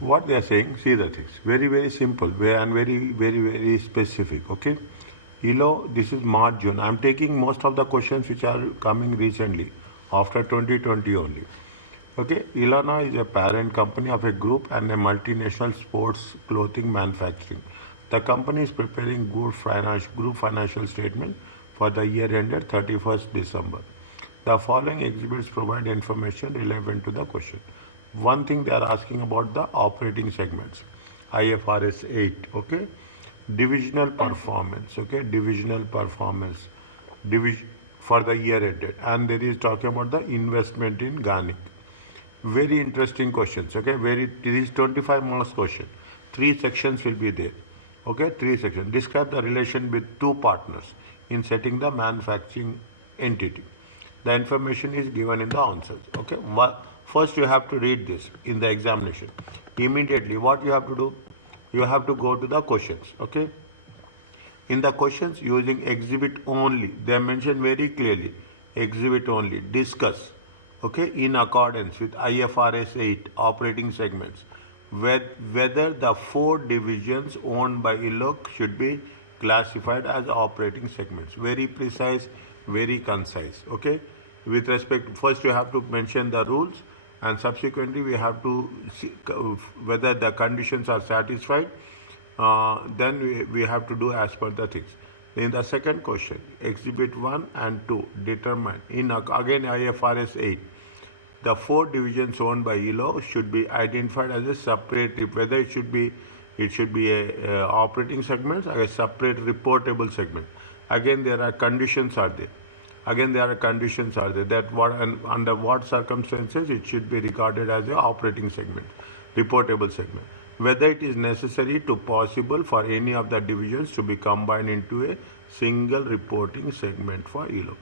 what they are saying, see the things. Very simple and very specific. Okay. ELO, this is March, June. I'm taking most of the questions which are coming recently, after 2020 only. Okay, ELOA is a parent company of a group and a multinational sports clothing manufacturing. The company is preparing group financial statement for the year ended 31st December. The following exhibits provide information relevant to the question. One thing they are asking about the operating segments, IFRS 8, okay? Divisional performance, okay? Divisional performance for the year ended. And there is talking about the investment in Ghani. Very interesting questions, okay? This is 25 marks question. 3 sections will be there, okay? 3 sections. Describe the relation with two partners in setting the manufacturing entity. The information is given in the answers, okay? First you have to read this in the examination. Immediately what you have to do? You have to go to the questions, okay? In the questions using exhibit only, they mention very clearly, exhibit only, discuss, okay, in accordance with IFRS 8 operating segments, whether the 4 divisions owned by ELOA should be classified as operating segments. Very precise, very concise, okay? With respect, first you have to mention the rules, and subsequently we have to see whether the conditions are satisfied. Then we have to do as per the things. In the second question, exhibit 1 and 2 determine, in again IFRS 8, the 4 divisions owned by ELOA should be identified as a separate, whether it should be a operating segment or a separate reportable segment. Again there are conditions are there. That what and under what circumstances it should be regarded as a operating segment, reportable segment. Whether it is necessary to possible for any of the divisions to be combined into a single reporting segment for ELOA.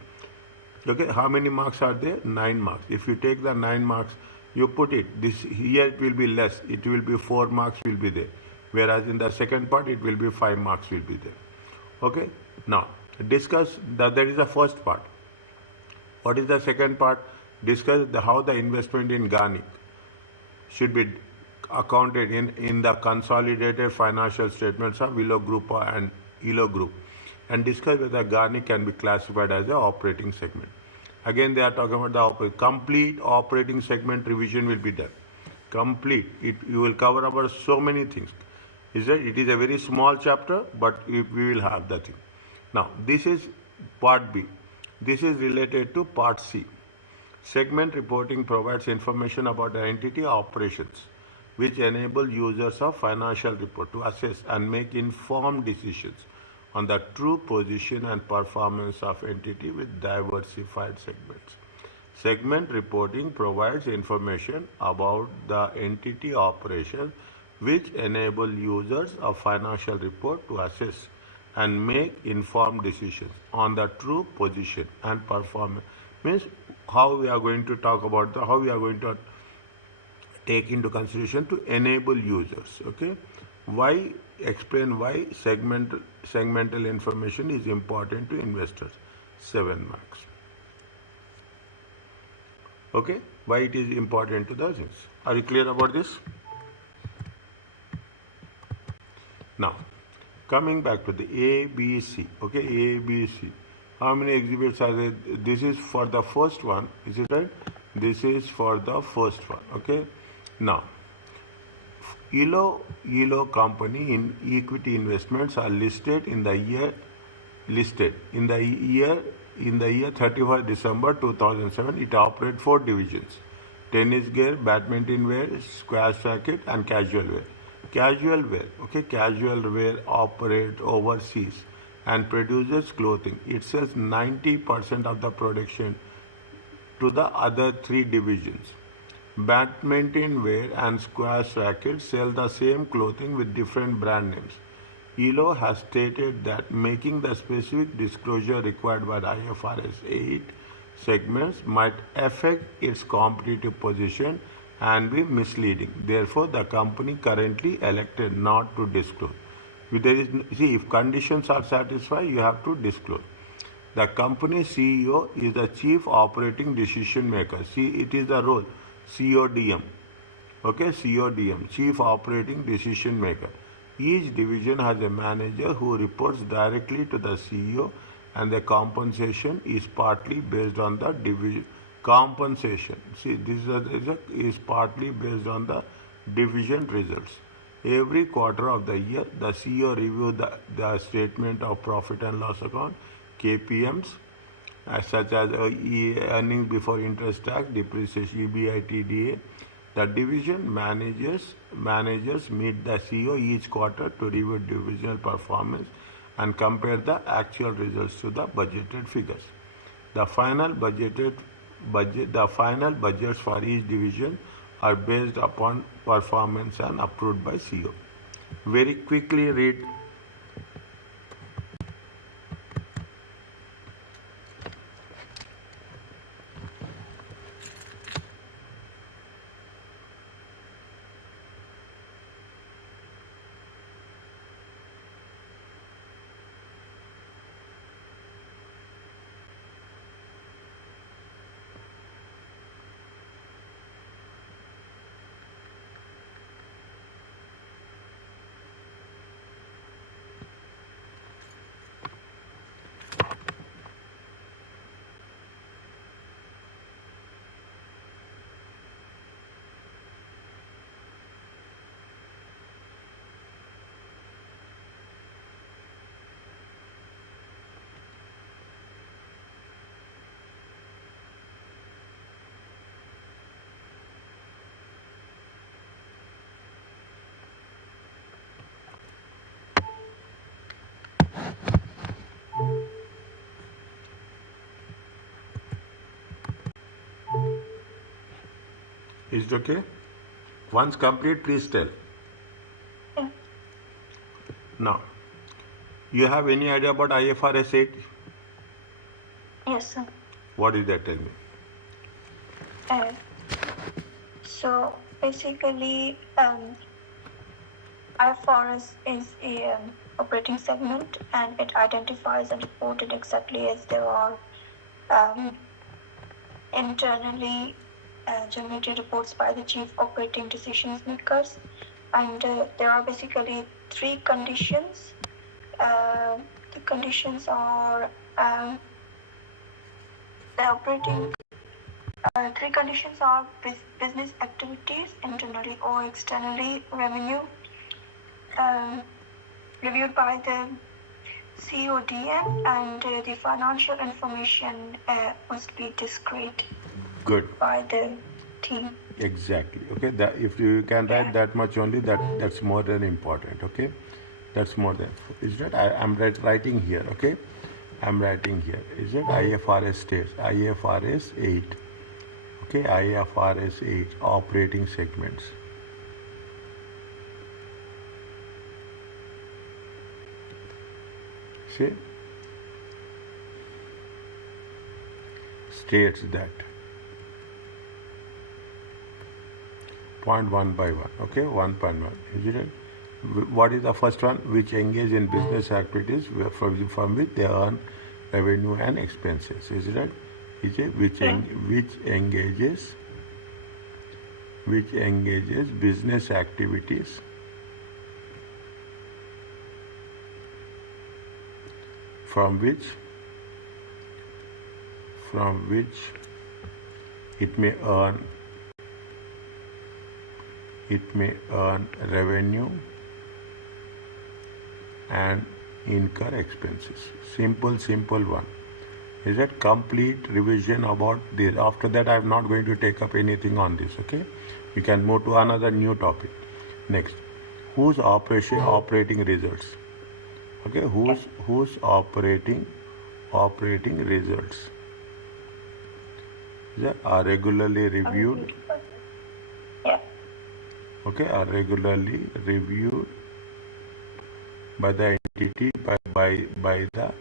Okay, how many marks are there? 9 marks. If you take the 9 marks, you put it, this here it will be less, it will be 4 marks will be there. Whereas in the second part, it will be 5 marks will be there. Okay, now discuss, that is the first part. What is the second part? Discuss how the investment in Ghani should be accounted in the consolidated financial statements of ELOA Group and ELOA Group, and discuss whether Ghani can be classified as an operating segment. Again, they are talking about the complete operating segment revision will be done. Complete. You will cover about so many things. It is a very small chapter, but we will have the thing. Now, this is part B. This is related to part C. Segment reporting provides information about the entity operations, which enable users of financial report to assess and make informed decisions on the true position and performance of entity with diversified segments. Segment reporting provides information about the entity operations, which enable users of financial report to assess and make informed decisions on the true position and performance. Means how we are going to talk about how we are going to take into consideration to enable users. Okay, explain why segmental information is important to investors. 7 marks. Okay, why it is important to the things. Are you clear about this? Now, coming back to the ABC. Okay, ABC. How many exhibits are there? This is for the first one. Is it right? This is for the first one. Okay. Now, ELOA company in equity investments are listed in the year 31st December 2007. It operates 4 divisions: tennis gear, badminton wear, squash racket, and casual wear. Casual wear operates overseas and produces clothing. It sells 90% of the production to the other 3 divisions. Badminton wear and squash rackets sell the same clothing with different brand names. ELOA has stated that making the specific disclosure required by the IFRS 8 segments might affect its competitive position and be misleading. Therefore, the company currently elected not to disclose. If conditions are satisfied, you have to disclose. The company CEO is the chief operating decision maker. See, it is the role, CODM. Okay, CODM, Chief Operating Decision Maker. Each division has a manager who reports directly to the CEO, and the compensation is partly based on the division. Compensation, see, is partly based on the division results. Every quarter of the year, the CEO reviews the statement of profit and loss account, KPMs, such as earnings before interest tax, depreciation, EBITDA. The division managers meet the CEO each quarter to review divisional performance and compare the actual results to the budgeted figures. The final budgets for each division are based upon performance and approved by CEO. Very quickly read. Is it okay? Once complete, please tell. Yeah. Now, you have any idea about IFRS 8? Yes, sir. What is that? Tell me. So basically, IFRS is a operating segment, and it identifies and reported exactly as there are internally generated reports by the chief operating decision makers, and there are basically three conditions. The conditions are three conditions are business activities, internally or externally, revenue, reviewed by the CODM, and the financial information must be discrete. Good. By the team. Exactly. Okay. If you can write that much only, that's more than important. Okay. That's more than. Is it? I'm writing here. Okay. I'm writing here. Is it IFRS states? IFRS 8. Okay. IFRS 8 operating segments. See? States that. Point one by one. Okay. 1.1. Is it? What is the first one? Which engage in business activities from which they earn revenue and expenses. Is it right? Is it which engages business activities from which it may earn revenue and incur expenses. Simple one. Is that complete revision about this? After that, I am not going to take up anything on this. Okay, we can move to another new topic. Next, whose operating results? Okay, whose operating results are regularly reviewed? Yeah. Okay, are regularly reviewed by the entity by the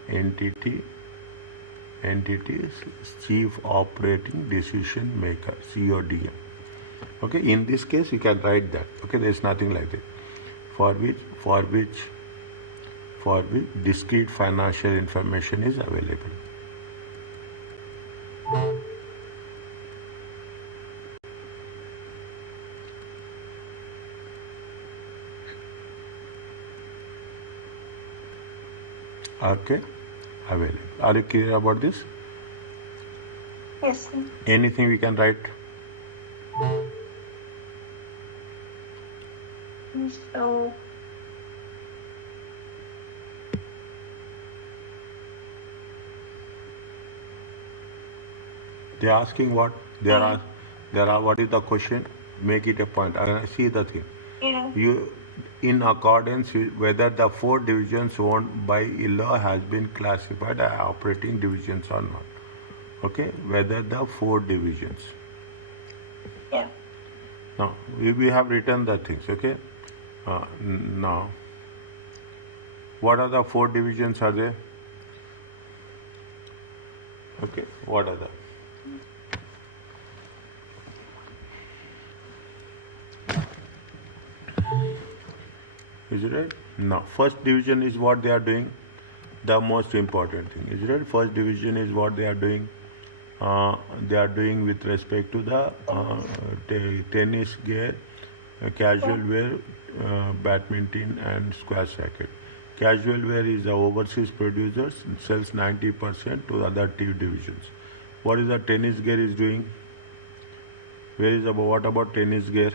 entity's chief operating decision maker, CODM. Okay, in this case you can write that. Okay, there is nothing like that. For which discrete financial information is available. Okay, available. Are you clear about this? Yes, sir. Anything we can write? So, They are asking what? yeah, What is the question? Make it a point. See the thing. yeah, You, in accordance with whether the 4 divisions owned by ELOA has been classified as operating divisions or not. Okay, whether the 4 divisions. yeah. Now, we have written the things, okay? Now, what are the 4 divisions are there? Okay, what are the? Is it right? Now, first division is what they are doing. The most important thing. Is it right? First division is what they are doing. They are doing with respect to the tennis gear, casual wear, badminton and squash racket. Casual wear is the overseas producers, sells 90% to other 2 divisions. What is the tennis gear is doing? What about tennis gear?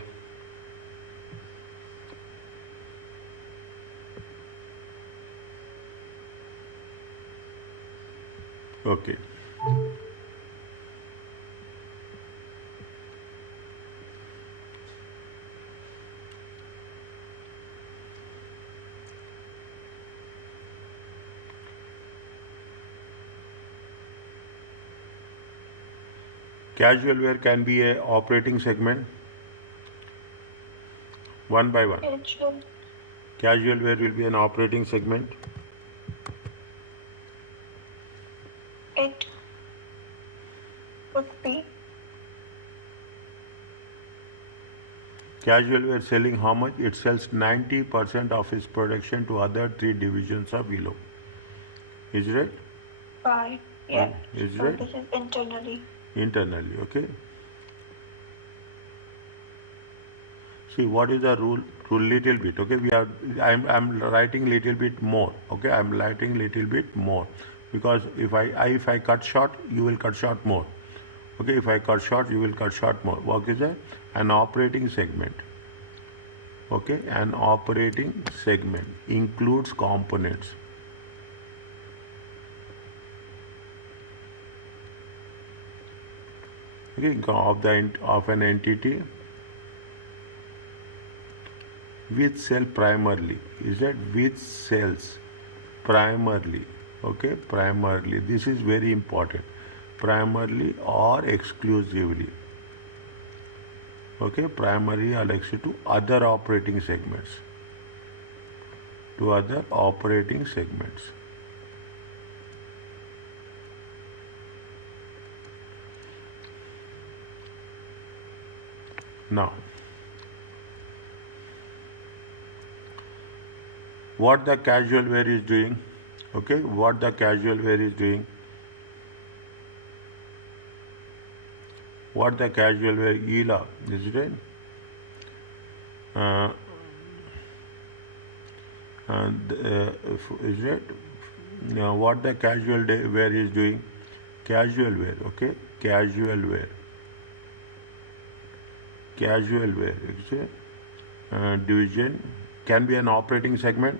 Okay. Casual wear can be a operating segment. One by one. Casual. Casual wear will be an operating segment. It would be Casual wear selling how much? It sells 90% of its production to other 3 divisions of ELO. Is it right? right. Yeah. Is it So right? this is internally. Internally, okay. See, what is the rule? Rule little bit, okay. I'm writing little bit more, okay. I'm writing little bit more because if I cut short, you will cut short more. Okay, if I cut short, you will cut short more. What is that? An operating segment. Okay, an operating segment includes components. Okay, of an entity which sell primarily. Is that which sells primarily? Okay, primarily. This is very important. Primarily or exclusively. Okay, primary or exclusive to other operating segments. To other operating segments. Now, what the casual wear is doing? Okay, what the casual wear is doing? What the casual wear ELA is it? Is it? Now, what the casual wear is doing? Casual wear, okay? Casual wear. Casual wear, division can be an operating segment.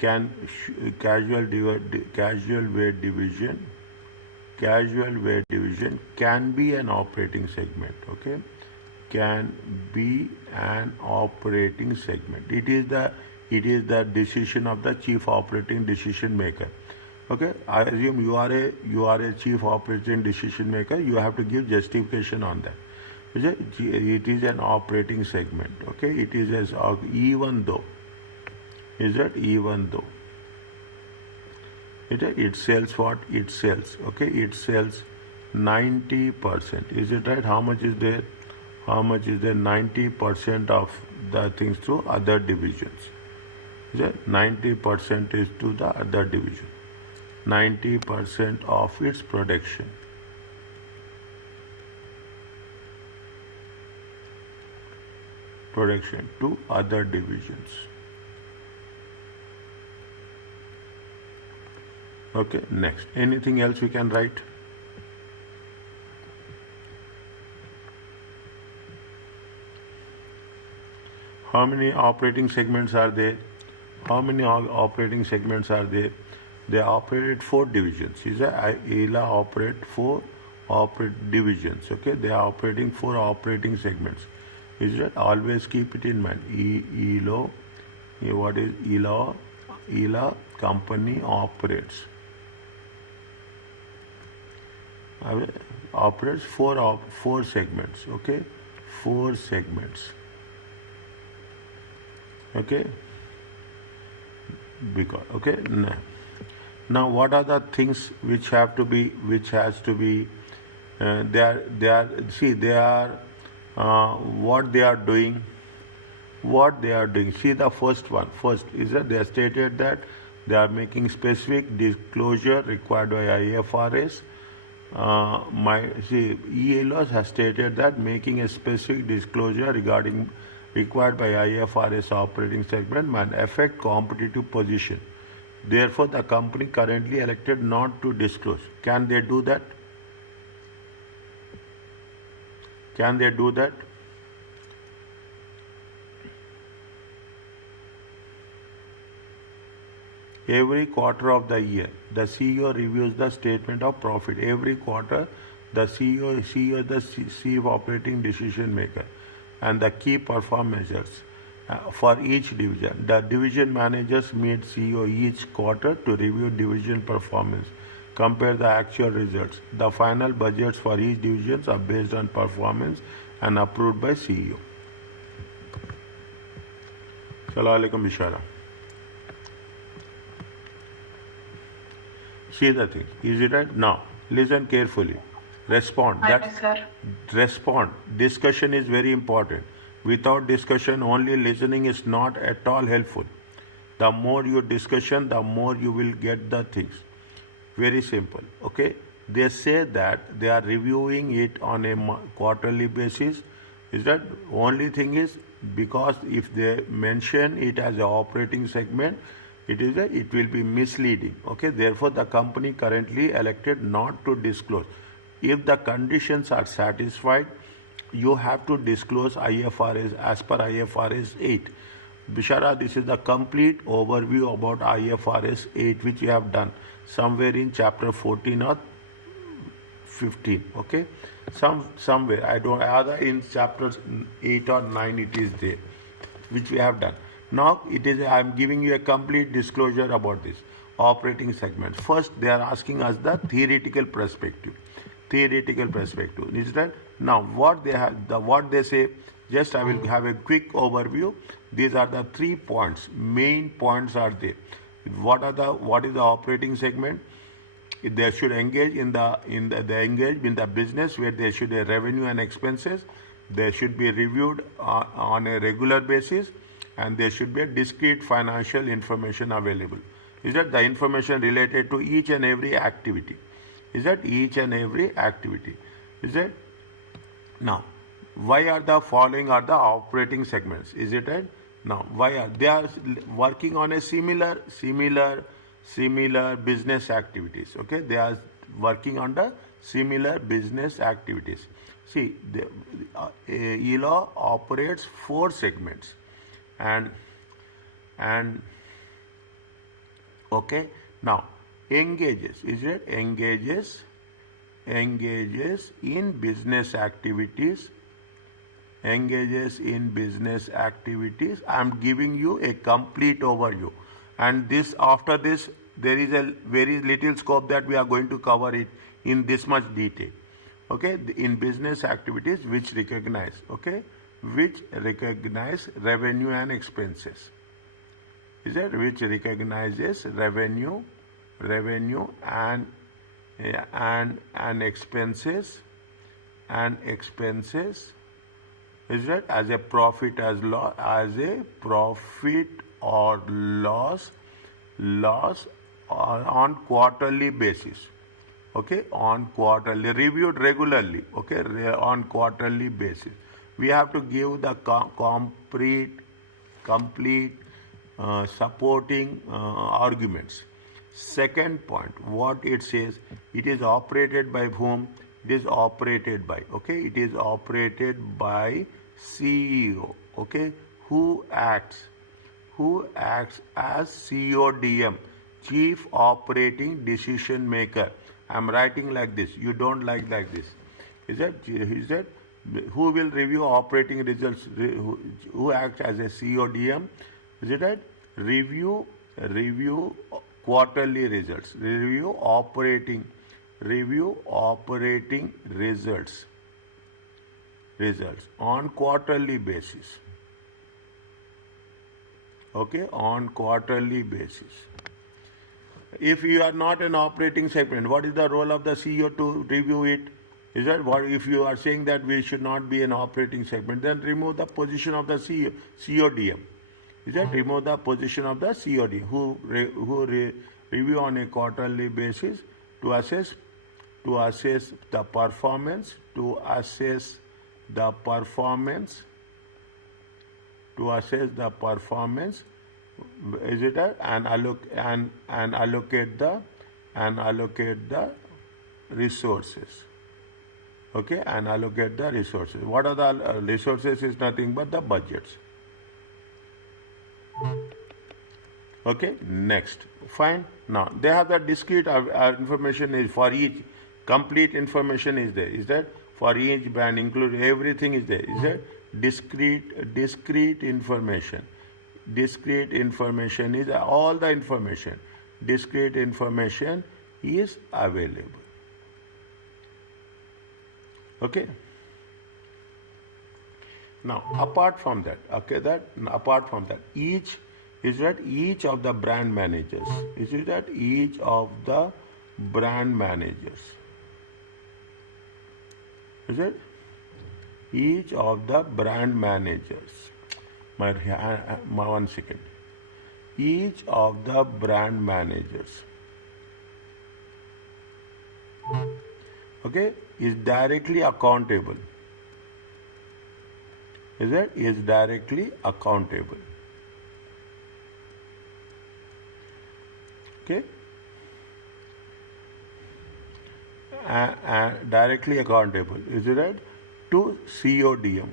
Casual wear division can be an operating segment, okay? Can be an operating segment. It is the decision of the chief operating decision maker. Okay, I assume you are a chief operating decision maker. You have to give justification on that. It is an operating segment. Okay, it is as even though. Is that even though? It sells what? It sells. Okay, it sells 90%. Is it right? How much is there? How much is there? 90% of the things to other divisions. Is it? 90% is to the other division. 90% of its production. Production to other divisions. Okay, next. Anything else we can write? How many operating segments are there? How many operating segments are there? They operate 4 divisions. Is ELA operate 4 divisions. Okay, they are operating 4 operating segments. Is that always keep it in mind? ELO, what is ELA? ELA company operates. Operates 4 segments. Okay, 4 segments. Okay, because okay. Now, what are the things which has to be? They are. See, they are. What they are doing. What they are doing. See the first one. First is that they have stated that they are making specific disclosure required by IFRS. ELOS has stated that making a specific disclosure required by IFRS operating segment might affect competitive position. Therefore, the company currently elected not to disclose. Can they do that? Can they do that? Every quarter of the year, the CEO reviews the statement of profit. Every quarter, the CEO is the chief operating decision maker and the key performance measures for each division. The division managers meet CEO each quarter to review division performance, compare the actual results. The final budgets for each division are based on performance and approved by CEO. Assalamu alaikum Bishara. See the thing. Is it right? Now, listen carefully. Respond. Respond. Discussion is very important. Without discussion, only listening is not at all helpful. The more you discussion, the more you will get the things. Very simple. Okay? They say that they are reviewing it on a quarterly basis. Is that only thing is because if they mention it as an operating segment, it will be misleading. Okay, therefore the company currently elected not to disclose. If the conditions are satisfied, you have to disclose IFRS as per IFRS 8. Bishara, this is the complete overview about IFRS 8 which you have done somewhere in chapter 14 or 15. Okay, somewhere I don't either in chapters 8 or 9 it is there which we have done. Now I am giving you a complete disclosure about this operating segments. First, they are asking us the theoretical perspective. Is that now what they say? Just I will have a quick overview. These are the 3 points. Main points are there. What is the operating segment? They should engage they engage in the business where there should be revenue and expenses. They should be reviewed on a regular basis. And there should be a discrete financial information available. Is that the information related to each and every activity? Is that each and every activity? Is it? Now, why are the following are the operating segments? Is it right? Now, why are they are working on a similar business activities? Okay, they are working on the similar business activities. See, ELOA operates 4 segments. And okay, now engages in business activities. I am giving you a complete overview, and after this there is a very little scope that we are going to cover it in this much detail. Okay, in business activities which recognize revenue and expenses. Is it which recognizes revenue and expenses is it as a profit or loss on quarterly basis. Okay, on quarterly reviewed regularly. Okay, on quarterly basis. We have to give the complete supporting arguments. Second point, what it says, it is operated by whom? It is operated by, okay, it is operated by CEO, okay, who acts as CODM, Chief Operating Decision Maker. I'm writing like this. You don't like this. Is that who will review operating results? Who acts as a CODM? Is it right? Review quarterly results. Review operating results on quarterly basis. Okay, on quarterly basis. If you are not an operating segment, what is the role of the CEO to review it? Is that what? If you are saying that we should not be an operating segment, then remove the position of the CODM. Is that remove the position of the CODM who review on a quarterly basis to assess the performance, is it and allocate the resources. Okay, and allocate the resources. What are the resources? Is nothing but the budgets. Okay, next. Fine. Now they have the discrete information is for each. Complete information is there. Is that for each brand, include everything is there. Is that discrete information? Discrete information is all the information. Discrete information is available. Okay. Now, apart from that, each of the brand managers, each of the brand managers, one second. Each of the brand managers, okay, is directly accountable. Is directly accountable. Okay. Directly accountable. Is it right? To CODM.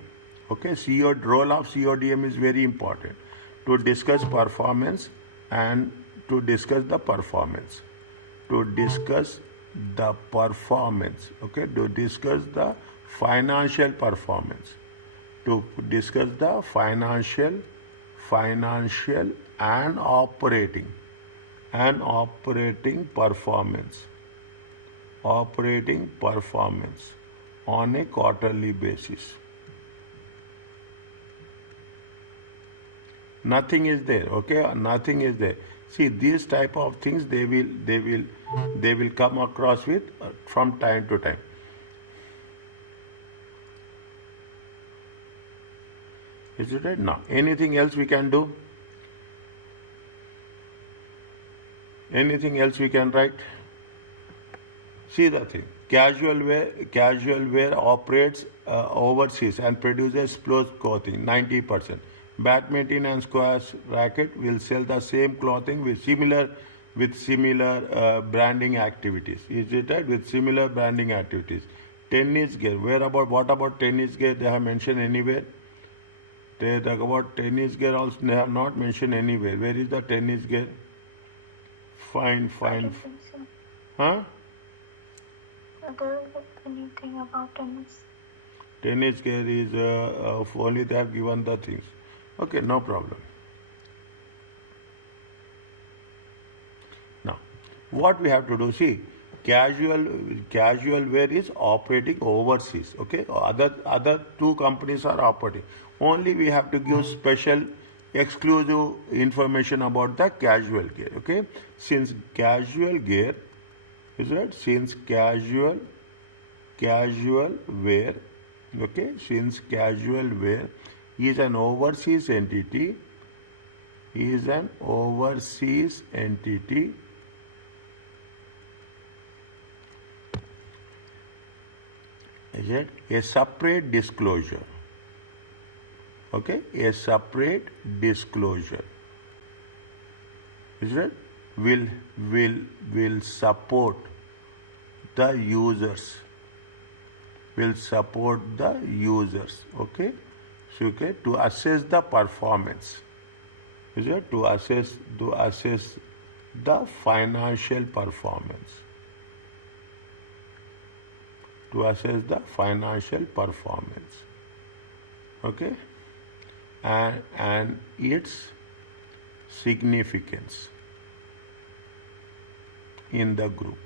Okay. Role of CODM is very important. To discuss performance and to discuss the performance. Okay. To discuss the financial performance. To discuss the financial and operating performance on a quarterly basis. Nothing is there. Okay, nothing is there. See, these type of things they will come across with from time to time. Is it right? Now, anything else we can do? Anything else we can write? See the thing. Casual wear operates overseas and produces clothes clothing 90%. Badminton and squash racket will sell the same clothing with similar branding activities. Is it right? With similar branding activities. Tennis gear. What about tennis gear? They have mentioned anywhere? They talk about tennis gear also. They have not mentioned anywhere. Where is the tennis gear? Fine. Huh? I don't know anything about tennis. Tennis gear is only they have given the things. Okay, no problem. Now, what we have to do? See, casual wear is operating overseas. Okay, other two companies are operating. Only we have to give special exclusive information about the casual gear. Okay, since casual gear is right. Since casual wear. Okay, since casual wear is an overseas entity. Is it a separate disclosure? Okay, a separate disclosure. Is it will will support the users, will support the users, okay? So okay, to assess the performance, is it, to assess the financial performance, to assess the financial performance, okay, and its significance in the group.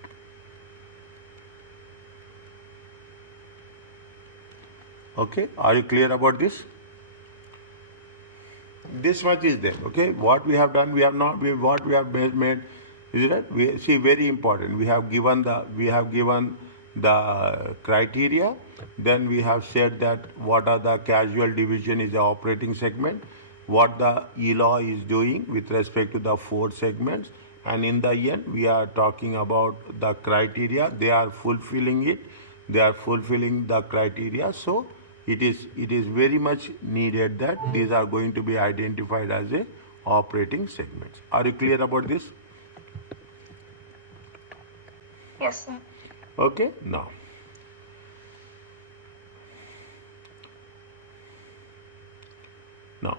Okay, are you clear about this? This much is there. Okay, what we have done, we have not, what we have made is that we see, very important. We have given the criteria. Then we have said that what are the casual division is the operating segment, what the ELOA is doing with respect to the 4 segments, and in the end we are talking about the criteria. They are fulfilling it. They are fulfilling the criteria. So it is very much needed that these are going to be identified as a operating segments. Are you clear about this? Yes, sir. Okay, now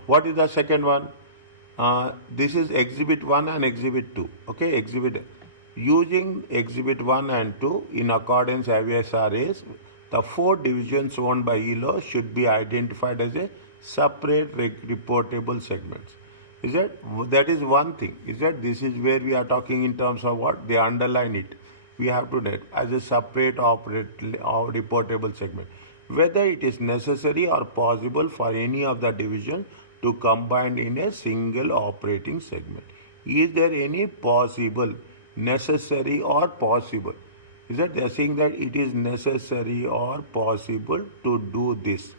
what is the second one? This is exhibit 1 and exhibit 2. Okay, using exhibit 1 and 2 in accordance with IFRS, the 4 divisions owned by ELOA should be identified as a separate reportable segments. Is that is one thing. Is that this is where we are talking in terms of what they underline it. We have to net as a separate reportable segment. Whether it is necessary or possible for any of the division to combine in a single operating segment. Is there any possible, necessary or possible? Is that they are saying that it is necessary or possible to do this?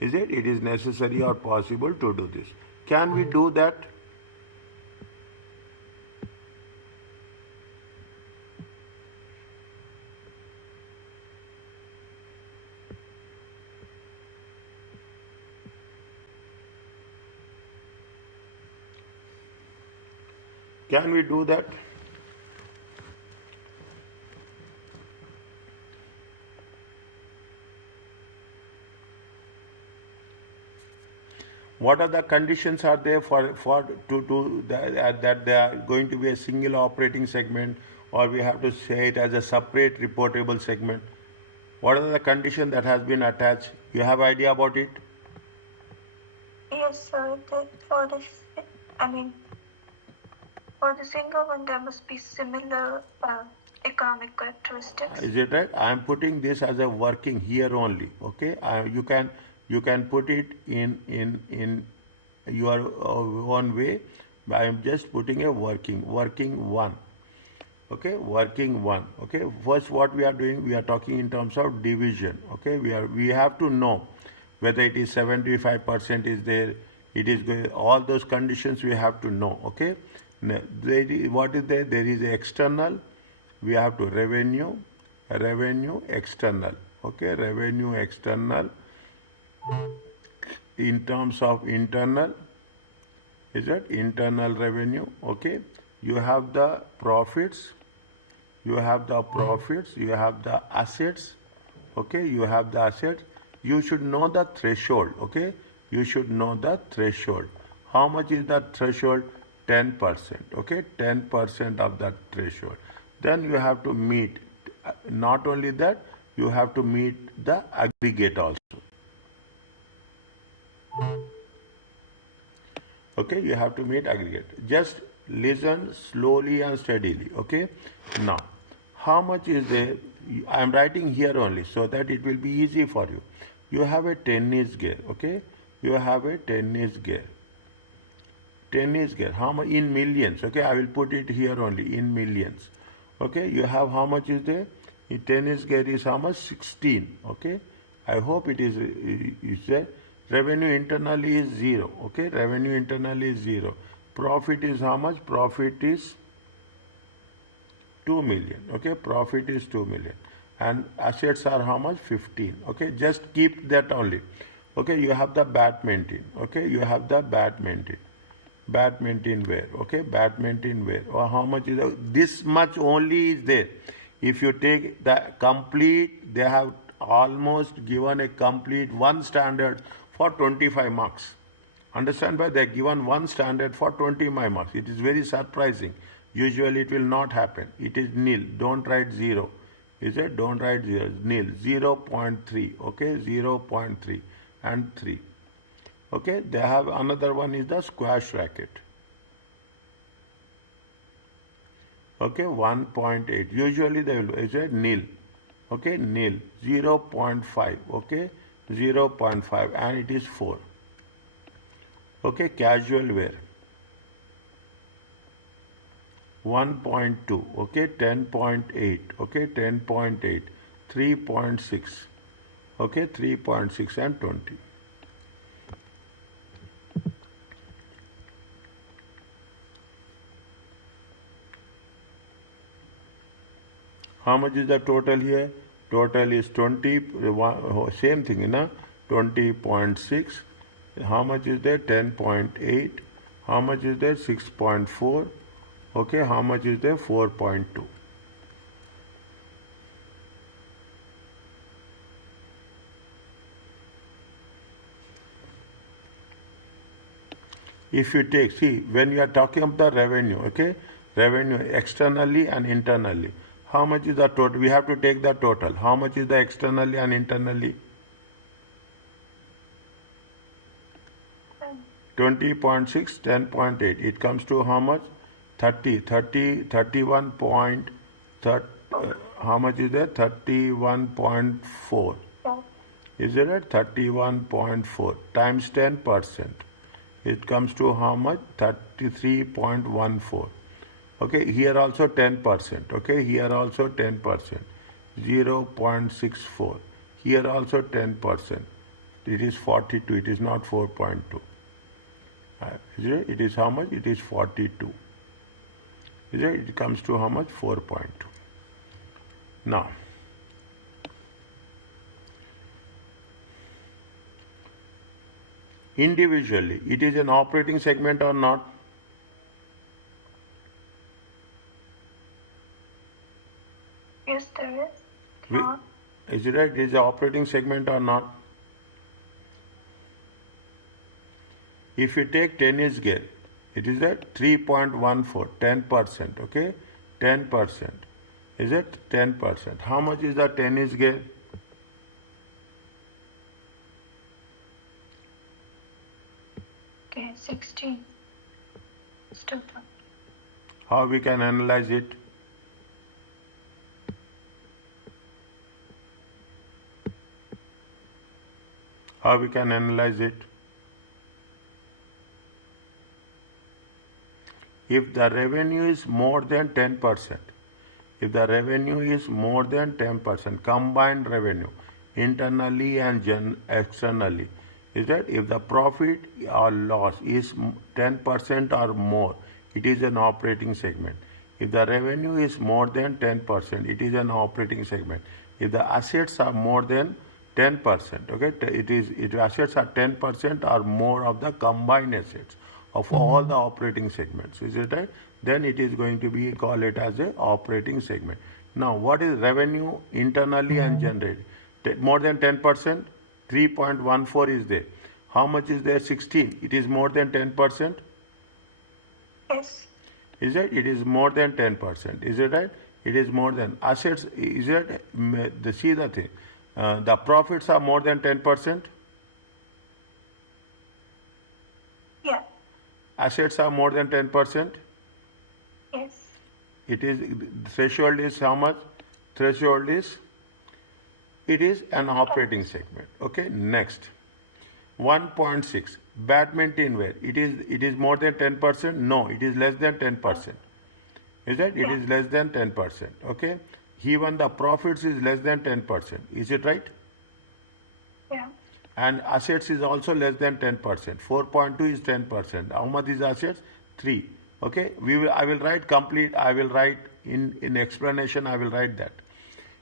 Is it is necessary or possible to do this? Can we do that? Can we do that? What are the conditions are there that they are going to be a single operating segment, or we have to say it as a separate reportable segment? What are the conditions that has been attached? You have idea about it? Yes, sir. For the single one, there must be similar economic characteristics. Is it right? I am putting this as a working here only. Okay, you can put it in your own way. I am just putting a working one. Okay, working one. Okay, first what we are doing, we are talking in terms of division. Okay, we have to know whether it is 75% is there. It is all those conditions we have to know. Okay, what is there? There is external. We have to revenue external. Okay, revenue external. In terms of internal, is that internal revenue? Okay, you have the profits, you have the assets. Okay, you have the assets. You should know the threshold. Okay, you should know the threshold. How much is the threshold? 10%. Okay, 10% of that threshold. Then you have to meet, not only that, you have to meet the aggregate also. Okay, you have to meet aggregate. Just listen slowly and steadily. Okay, now how much is there? I am writing here only so that it will be easy for you. You have a tennis gear. Okay, you have a tennis gear. How much in millions? Okay, I will put it here only in millions. Okay, you have how much is there? In tennis gear is how much? 16. Okay, I hope it is. You say revenue internally is 0. Okay, revenue internally is 0. Profit is how much? Profit is 2 million. Okay, profit is 2 million. And assets are how much? 15. Okay, just keep that only. Okay, you have the badminton. Okay, you have the badminton. Badminton wear, okay, badminton wear. Or how much is this much only is there. If you take the complete, they have almost given a complete one standard for 25 marks. Understand? By they given one standard for 25 marks. It is very surprising. Usually it will not happen. It is nil. Don't write 0. Is it? Don't write 0. Nil. 0.3. Okay, 0.3 and 3. Okay, they have another one is the squash racket. Okay, 1.8. Usually they will is a nil. Okay, nil. 0.5. Okay, 0.5 and it is 4. Okay, casual wear. 1.2. Okay, 10.8. Okay, 10.8. 3.6. Okay, 3.6 and 20. How much is the total here? Total is 20, same thing, you know, 20.6. How much is there? 10.8. How much is there? 6.4. Okay, how much is there? 4.2. If you take, see, when you are talking about the revenue, okay, revenue externally and internally. How much is the total? We have to take the total. How much is the externally and internally? 20.6, 10.8. It comes to how much? 31 point, how much is there? 31.4. Is it at 31.4 times 10%? It comes to how much? 33.14. Okay, here also 10%. Okay, here also 10%. 0.64. Here also 10%. It is 42. It is not 4.2. It is how much? It is 42. Is it? It comes to how much? 4.2. Now, individually, it is an operating segment or not? Yes, there is. Is it right? It is an operating segment or not? If you take tennis gear, it is at 3.14, 10%, okay? 10%. Is it 10%? How much is the tennis gear? Okay, 16. Still fun. How we can analyze it? How we can analyze it? If the revenue is more than 10%, if the revenue is more than 10%, combined revenue, internally and externally, is that if the profit or loss is 10% or more, it is an operating segment. If the revenue is more than 10%, it is an operating segment. If the assets are more than 10%, okay, if assets are 10% or more of the combined assets of all the operating segments, is it right? Then it is going to be call it as a operating segment. Now, what is revenue internally and generated? More than 10%, 3.14 is there. How much is there? 16. It is more than 10%. Yes. Is it? It is more than 10%. Is it right? It is more than assets. Is it? See the thing. The profits are more than 10%. Yeah. Assets are more than 10%. Yes. It is threshold is how much? Threshold is it is an operating segment. Okay. Next, 1.6 badminton wear. It is more than 10%. No, it is less than 10%. Is that? It is less than 10%. Okay. Even the profits is less than 10%. Is it right? Yeah. And assets is also less than 10%. 4.2 is 10%. How much is assets? 3. Okay. I will write complete. I will write in explanation. I will write that.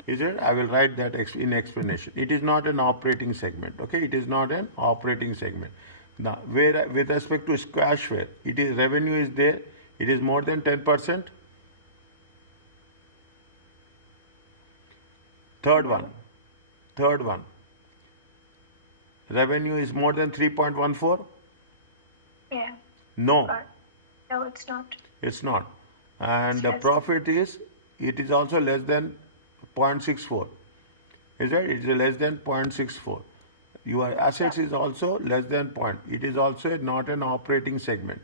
Is it? I will write that in explanation. It is not an operating segment. Okay. It is not an operating segment. Now, where with respect to squashware, it is revenue is there, it is more than 10%. Third one, revenue is more than 3.14. Yeah. No, No, it's not. it's not. And It's the less. profit is, it is also less than 0.64. Is it? It is less than 0.64. Your assets is also less than point. It is also not an operating segment.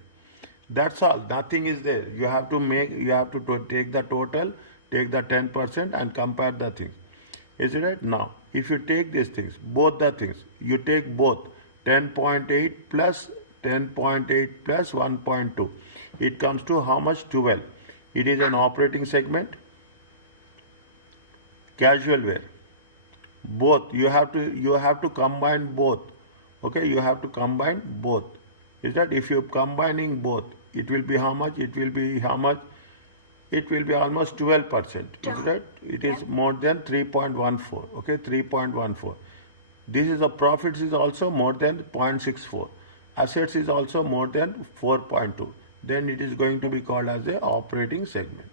That's all. Nothing is there. You have to take the total, take the 10% and compare the things. Is it right? Now, if you take these things, both the things, you take both 10.8 plus 10.8 plus 1.2. It comes to how much? 12. It is an operating segment. Casual wear. Both. You have to combine both. Okay, you have to combine both. Is that if you're combining both, it will be how much? It will be how much? It will be almost 12%. Is that? It is more than 3.14. Okay, 3.14. This is the profits is also more than 0.64. Assets is also more than 4.2. Then it is going to be called as a operating segment.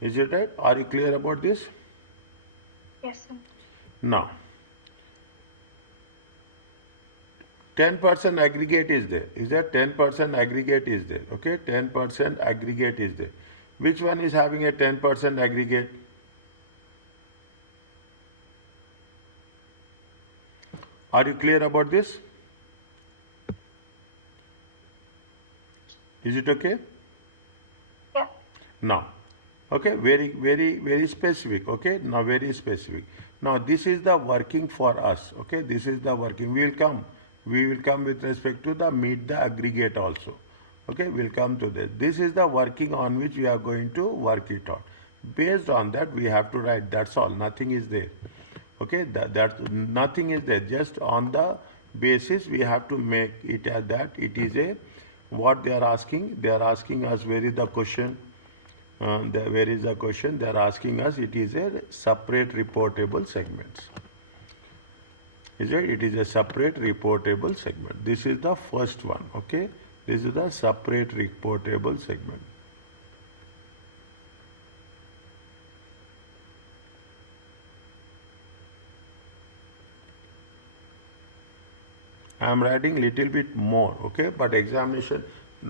Is it right? Are you clear about this? Yes, sir. Now, 10% aggregate is there. Is that 10% aggregate is there? Okay, 10% aggregate is there. Which one is having a 10% aggregate? Are you clear about this? Is it okay? Yeah. Now, okay, very specific. Okay, now very specific. Now this is the working for us. Okay, this is the working. We will come with respect to the meet the aggregate also. Okay, we'll come to this. This is the working on which we are going to work it out. Based on that, we have to write. That's all. Nothing is there. Okay, that nothing is there. Just on the basis we have to make it as that. It is a what they are asking. They are asking us where is the question. Where is the question? They are asking us. It is a separate reportable segments. Is it? It is a separate reportable segment. This is the first one. Okay. This is the separate reportable segment. I am writing little bit more. Okay. But examination,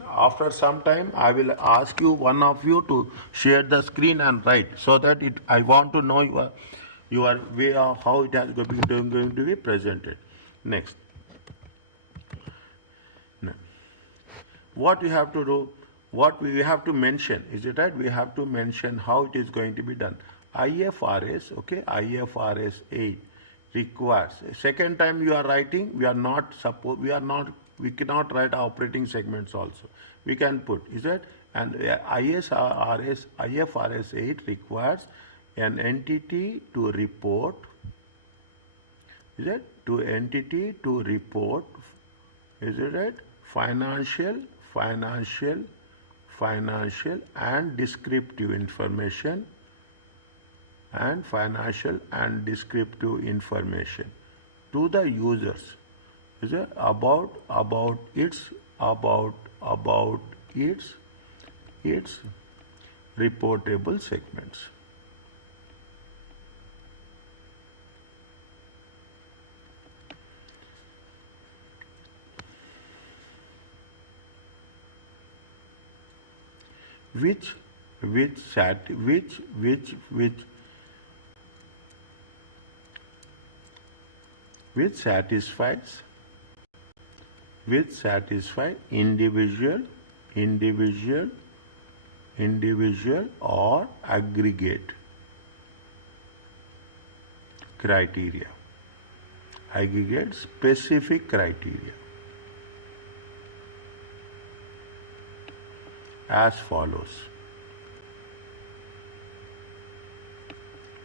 after some time, I will ask you, one of you, to share the screen and write, so that I want to know your way of how it has going to be presented. Next. What you have to do, what we have to mention, is it right? We have to mention how it is going to be done. IFRS, okay, IFRS 8 requires, second time you are writing, we cannot write operating segments also. We can put, is it? And IFRS 8 requires an entity to report, is it? To entity to report, is it right? Financial and descriptive information, and financial and descriptive information to the users. Is it? About its reportable segments. Which satisfies individual or aggregate criteria, aggregate specific criteria, as follows.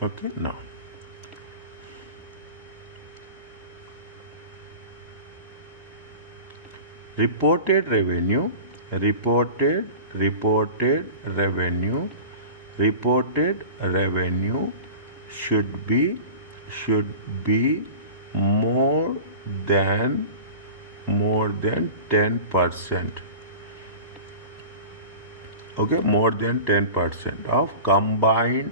Okay, now reported revenue reported revenue should be more than 10%. Okay, more than 10% of combined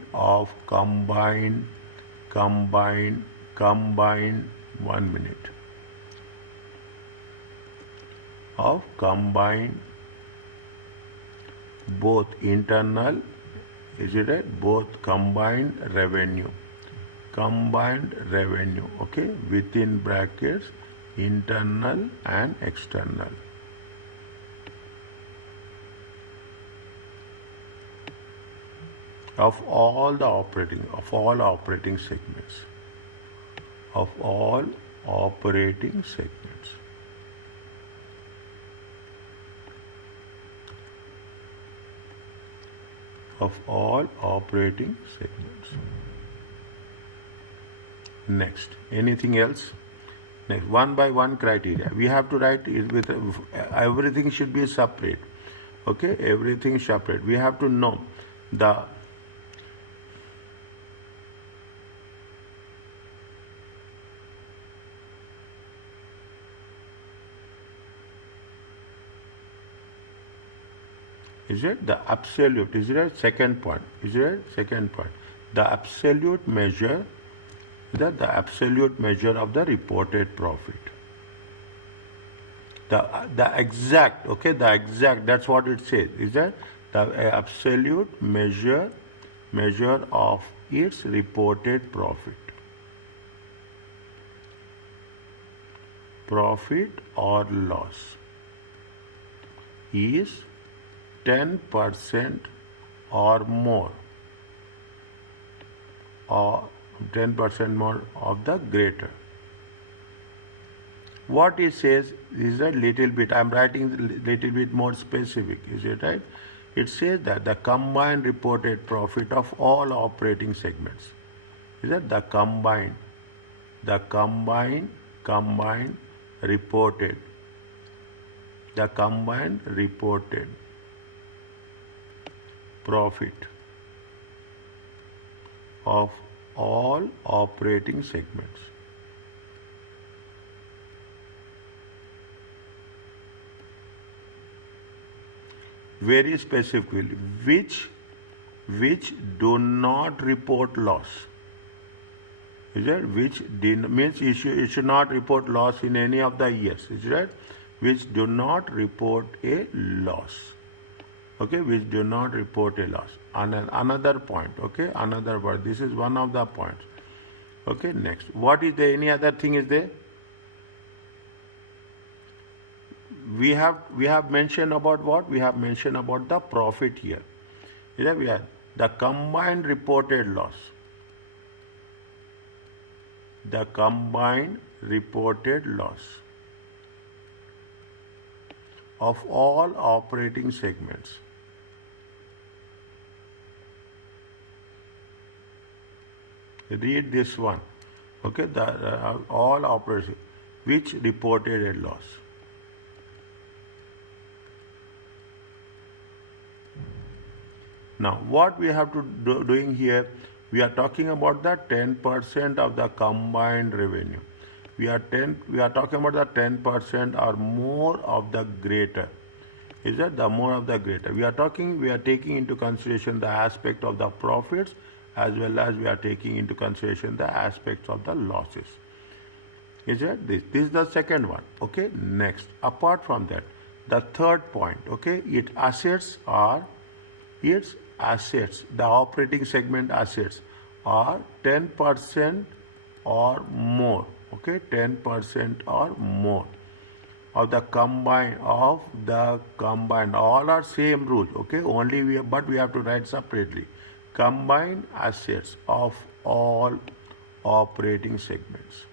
1 minute of combined both internal, is it right? Both combined revenue, okay, within brackets, internal and external. Of all operating segments. Of all operating segments. Of all operating segments. Next, anything else? Next, one by one criteria. We have to write it with everything should be separate. Okay, everything separate. We have to know the is it the absolute, is it second point, is it second point, the absolute measure, the absolute measure of the reported profit, the exact, okay, the exact, that's what it says, is that the absolute measure of its reported profit or loss is 10% or more, or 10% more of the greater. What it says is a little bit, I am writing a little bit more specific, is it right? It says that the combined reported profit of all operating segments, is that the combined reported, the combined reported profit of all operating segments. Very specifically, which do not report loss. Is it? Which means you should not report loss in any of the years. Is it? Which do not report a loss. Okay, which do not report a loss. Another point, okay, another word. This is one of the points. Okay, next. What is there? Any other thing is there? We have mentioned about what? We have mentioned about the profit here. Here we have the combined reported loss. The combined reported loss of all operating segments. Read this one, okay, the all operations which reported a loss. Now what we have to doing here, we are talking about the 10% of the combined revenue. We are talking about the 10% or more of the greater. Is that the more of the greater? We are taking into consideration the aspect of the profits, as well as we are taking into consideration the aspects of the losses. Is that this? This is the second one. Okay. Next, apart from that, the third point. Okay, its assets, the operating segment assets are 10% or more. Okay, 10% or more of the combined. All are same rule. Okay, only we have to write separately. Combined assets of all operating segments.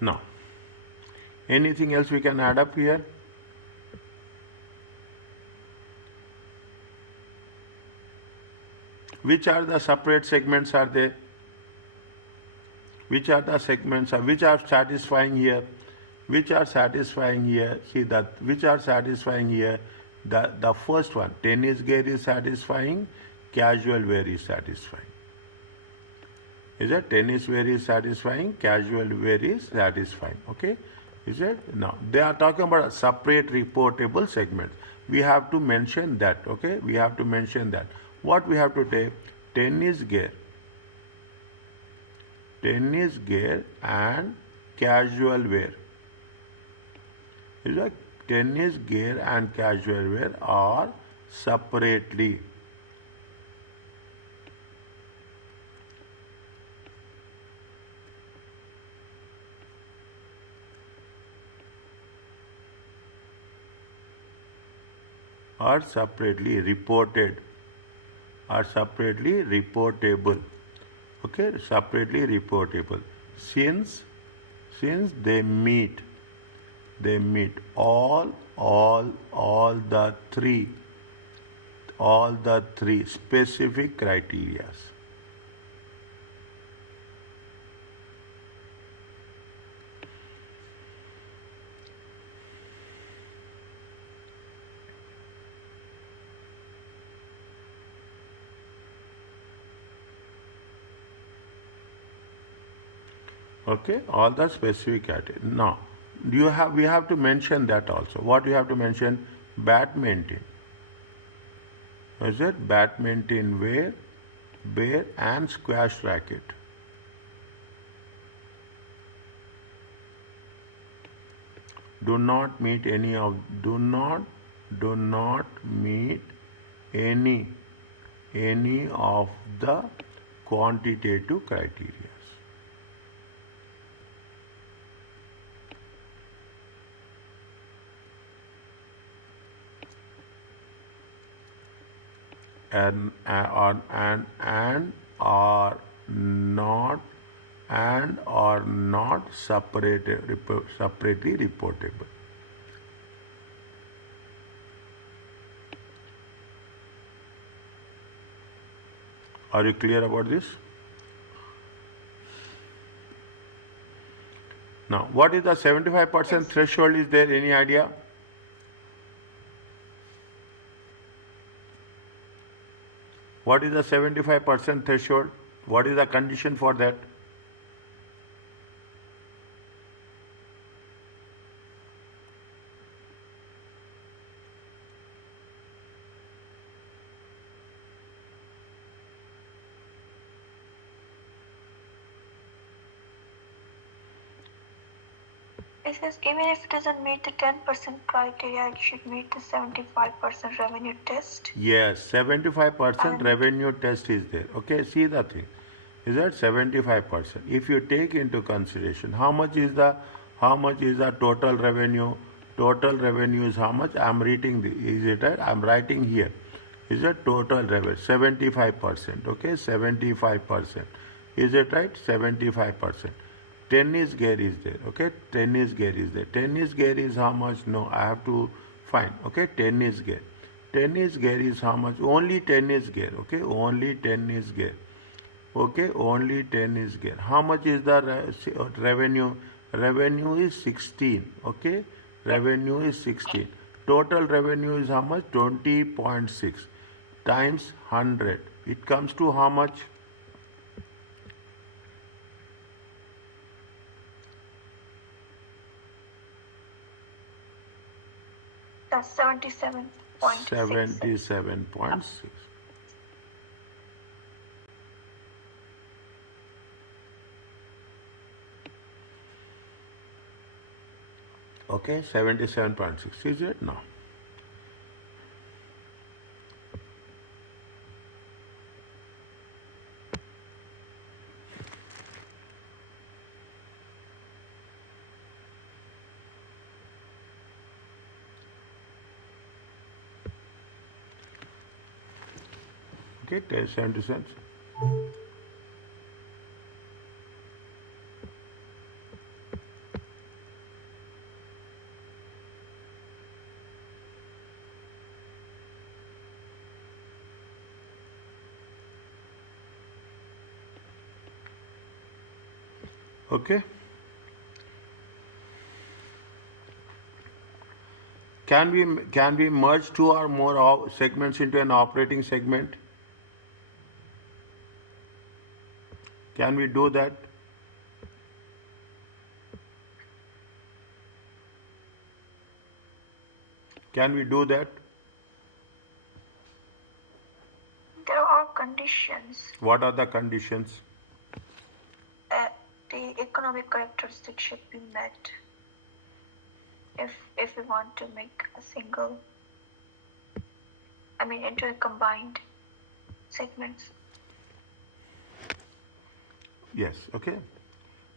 Now, anything else we can add up here? Which are the separate segments are there? Which are the segments are which are satisfying here? Which are satisfying here? See that which are satisfying here? The first one, tennis gear is satisfying, casual wear is satisfying. Is it? Tennis wear is satisfying, casual wear is satisfying. Okay? Is it? Now, they are talking about a separate reportable segments. We have to mention that. Okay? We have to mention that. What we have to take? Tennis gear and casual wear. Is it? Tennis gear and casual wear are separately. Are separately reported, are separately reportable. Okay, separately reportable. Since they meet all the three specific criteria. Okay, all the specific category. Now, we have to mention that also. What we have to mention? Badminton. Is it? Badminton wear, bear and squash racket. Do not meet any of any of the quantitative criteria. And are not separately reportable. Are you clear about this? Now, what is the 75% threshold? Is there any idea? What is the 75% threshold? What is the condition for that? It says even if it doesn't meet the 10% criteria, it should meet the 75% revenue test. Yes, 75% revenue test is there. Okay, see the thing. Is that 75%? If you take into consideration how much is the total revenue? Total revenue is how much? I am reading is it right? I am writing here. Is it total revenue? 75%. Okay, 75%. Is it right? 75%. Tennis gear is there. Okay, tennis gear is there. Tennis gear is how much? No, I have to find. Okay, tennis gear. Tennis gear is how much? Only tennis gear. Okay, only tennis gear. Okay, only tennis gear. How much is the revenue? Revenue is 16. Okay, revenue is 16. Total revenue is how much? 20.6 times 100. It comes to how much? That's 77.6. 77.6. Okay, 77.6 is it now? Okay, 70 cents. Okay. Can we merge two or more segments into an operating segment? Can we do that? Can we do that? There are conditions. What are the conditions? The economic characteristics should be met if we want to make a single, into a combined segments. Yes, okay.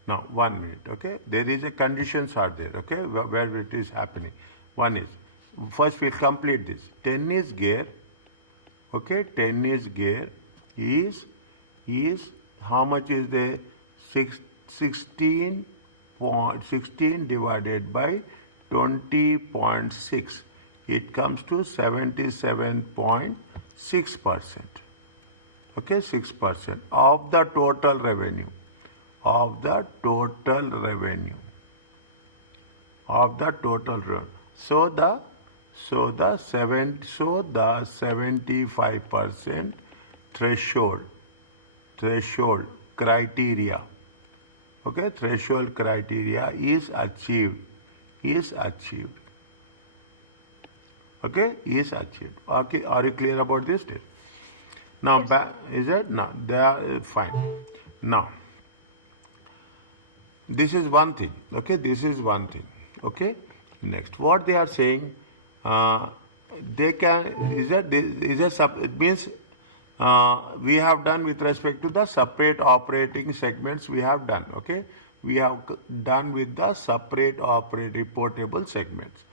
Now, 1 minute, okay. There is a conditions are there, okay, where it is happening. One is, first we'll complete this. Tennis gear, okay, tennis gear is how much is the 16 divided by 20.6. It comes to 77.6%. Okay, 6% of the total revenue. Of the total revenue. So the 75% threshold criteria. Okay, threshold criteria is achieved. Okay, is achieved. Okay, are you clear about this? Now, Yes. Is it? No, they are fine. Now, this is one thing. Okay, this is one thing. Okay, next, what they are saying, they can, it means we have done with respect to the separate operating segments we have done. Okay, we have done with the separate reportable segments.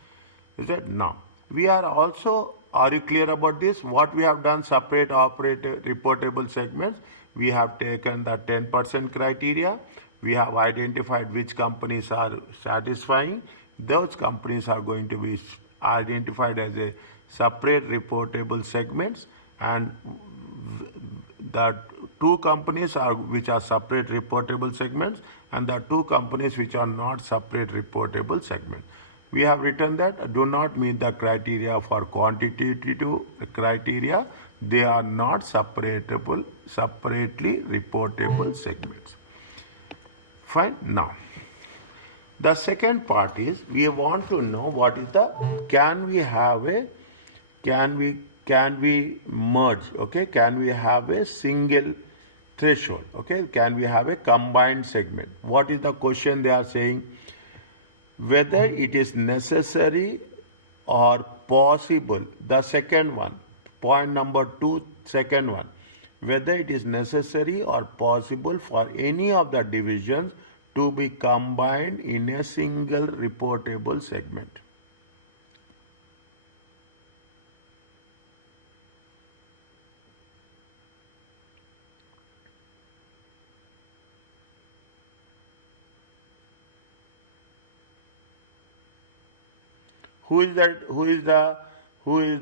Is it? Now, we are also, are you clear about this? What we have done separate reportable segments, we have taken the 10% criteria. We have identified which companies are satisfying. Those companies are going to be identified as a separate reportable segments, and the two companies which are separate reportable segments, and the two companies which are not separate reportable segments. We have written that do not meet the criteria for quantitative criteria. They are not separately reportable segments. Fine. Now, the second part is we want to know what is the, can we merge, okay? Can we have a single threshold, okay? Can we have a combined segment? What is the question they are saying? Whether it is necessary or possible, the second one, point number 2, second one, whether it is necessary or possible for any of the divisions to be combined in a single reportable segment. Who is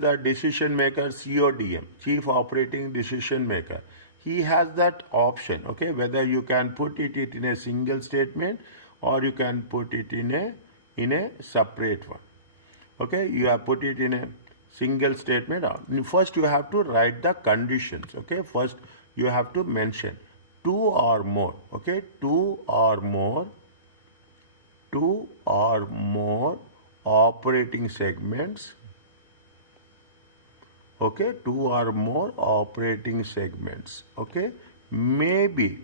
the decision maker? CODM, Chief Operating Decision Maker. He has that option, okay, whether you can put it in a single statement or you can put it in a separate one. Okay, you have put it in a single statement. First you have to write the conditions, okay. First you have to mention 2 or more, okay, 2 or more operating segments, okay, 2 or more operating segments, okay, may be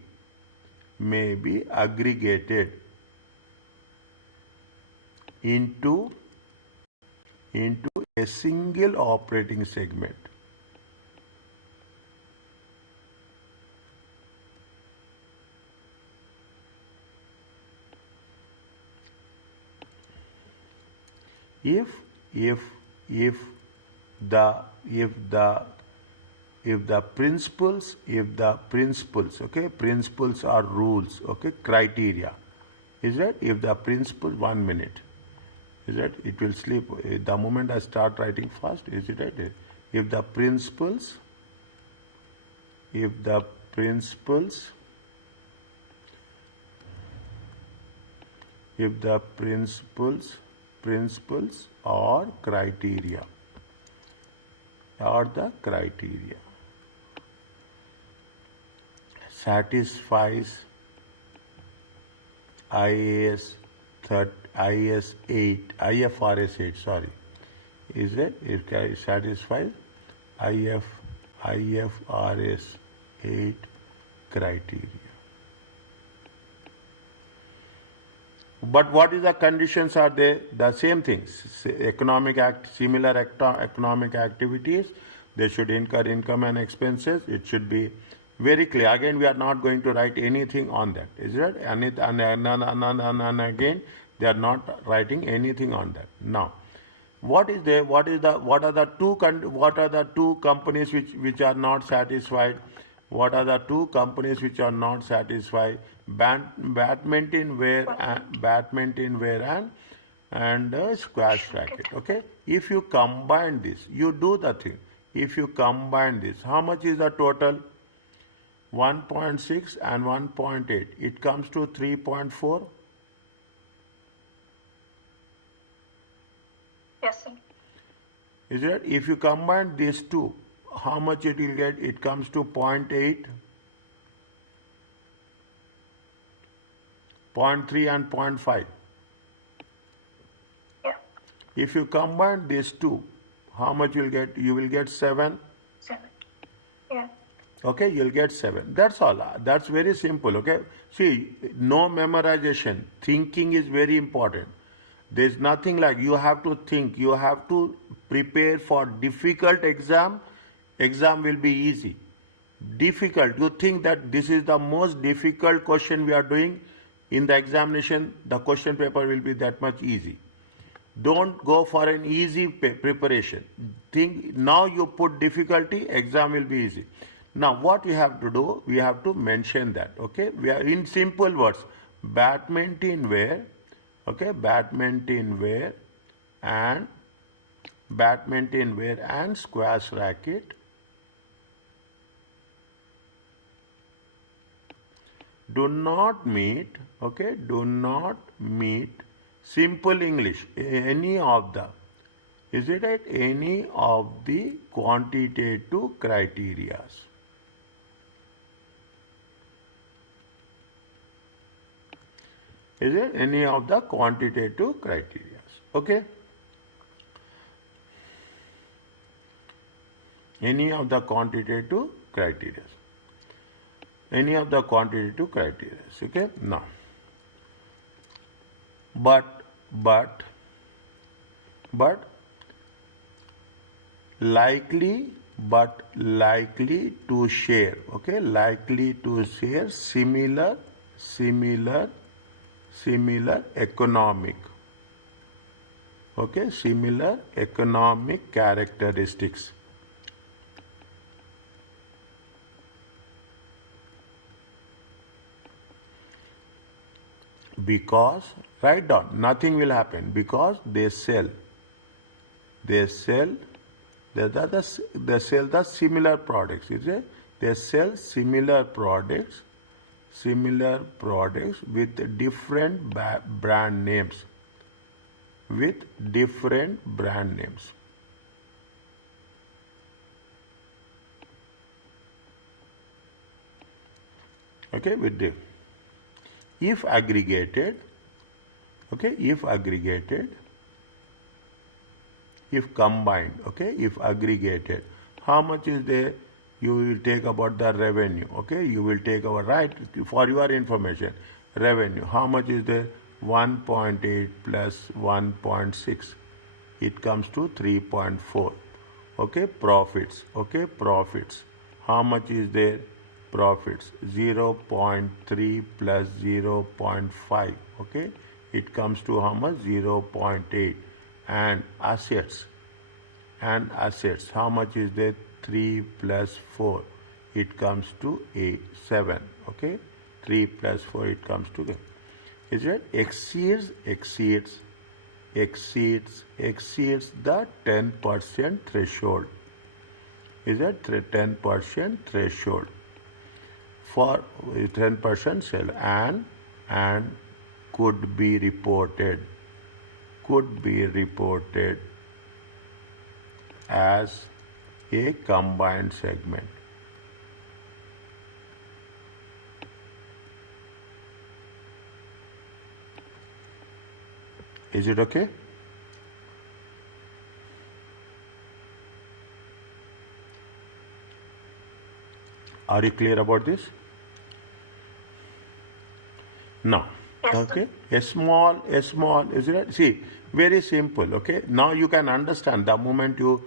aggregated into a single operating segment. If the principles, okay, principles are rules, okay, criteria, is that if the principles, 1 minute, is that it will sleep the moment I start writing fast, is it right? If the principles if the principles or criteria satisfies IAS 8, IFRS 8, sorry. Is it? It satisfies IFRS 8 criteria. But what is the conditions are they? The same things. Similar economic activities. They should incur income and expenses. It should be very clear. Again, we are not going to write anything on that. Is it? And again, they are not writing anything on that. Now, what are the two companies which are not satisfied? What are the two companies which are not satisfied? Badminton wear and squash racket. Okay. If you combine this, you do the thing. If you combine this, how much is the total? 1.6 and 1.8. It comes to 3.4. Yes, sir. Is it? If you combine these two, how much it will get? It comes to 0.8, 0.3 and 0.5. Yeah. If you combine these two, how much you will get? You will get 7. 7. Yeah. Okay, you'll get 7. That's all. That's very simple. Okay. See, no memorization. Thinking is very important. There's nothing like you have to think. You have to prepare for difficult exam. Exam will be easy. Difficult. You think that this is the most difficult question we are doing in the examination. The question paper will be that much easy. Don't go for an easy preparation. Think now you put difficulty. Exam will be easy. Now what we have to do? We have to mention that. Okay. We are in simple words. Badminton wear. Okay, badminton wear and squash racket do not meet, okay, do not meet simple English, any of the, is it at any of the quantitative criteria? Is it any of the quantitative criteria? Okay. Any of the quantitative criteria. Any of the quantitative criteria. Okay. Now. But likely to share. Okay. Likely to share similar economic, okay, similar economic characteristics. Because, write down, nothing will happen because they sell the similar products, is it? They sell similar products with different brand names. Okay, with the if aggregated, okay, if combined, okay, if aggregated, how much is there? You will take about the revenue, okay? You will take our, right, for your information, revenue. How much is there? 1.8 plus 1.6. It comes to 3.4. Okay, profits. Okay, profits. How much is there? Profits. 0.3 plus 0.5. Okay, it comes to how much? 0.8. And assets. How much is there? 3 plus 4, it comes to 7. Okay, 3 plus 4, it comes to, is it? Exceeds the 10% threshold. Is it 10% threshold for 10% sale and could be reported as a combined segment. Is it okay? Are you clear about this? Now, Yes, okay, a small, is it? See, very simple, okay? Now you can understand the moment you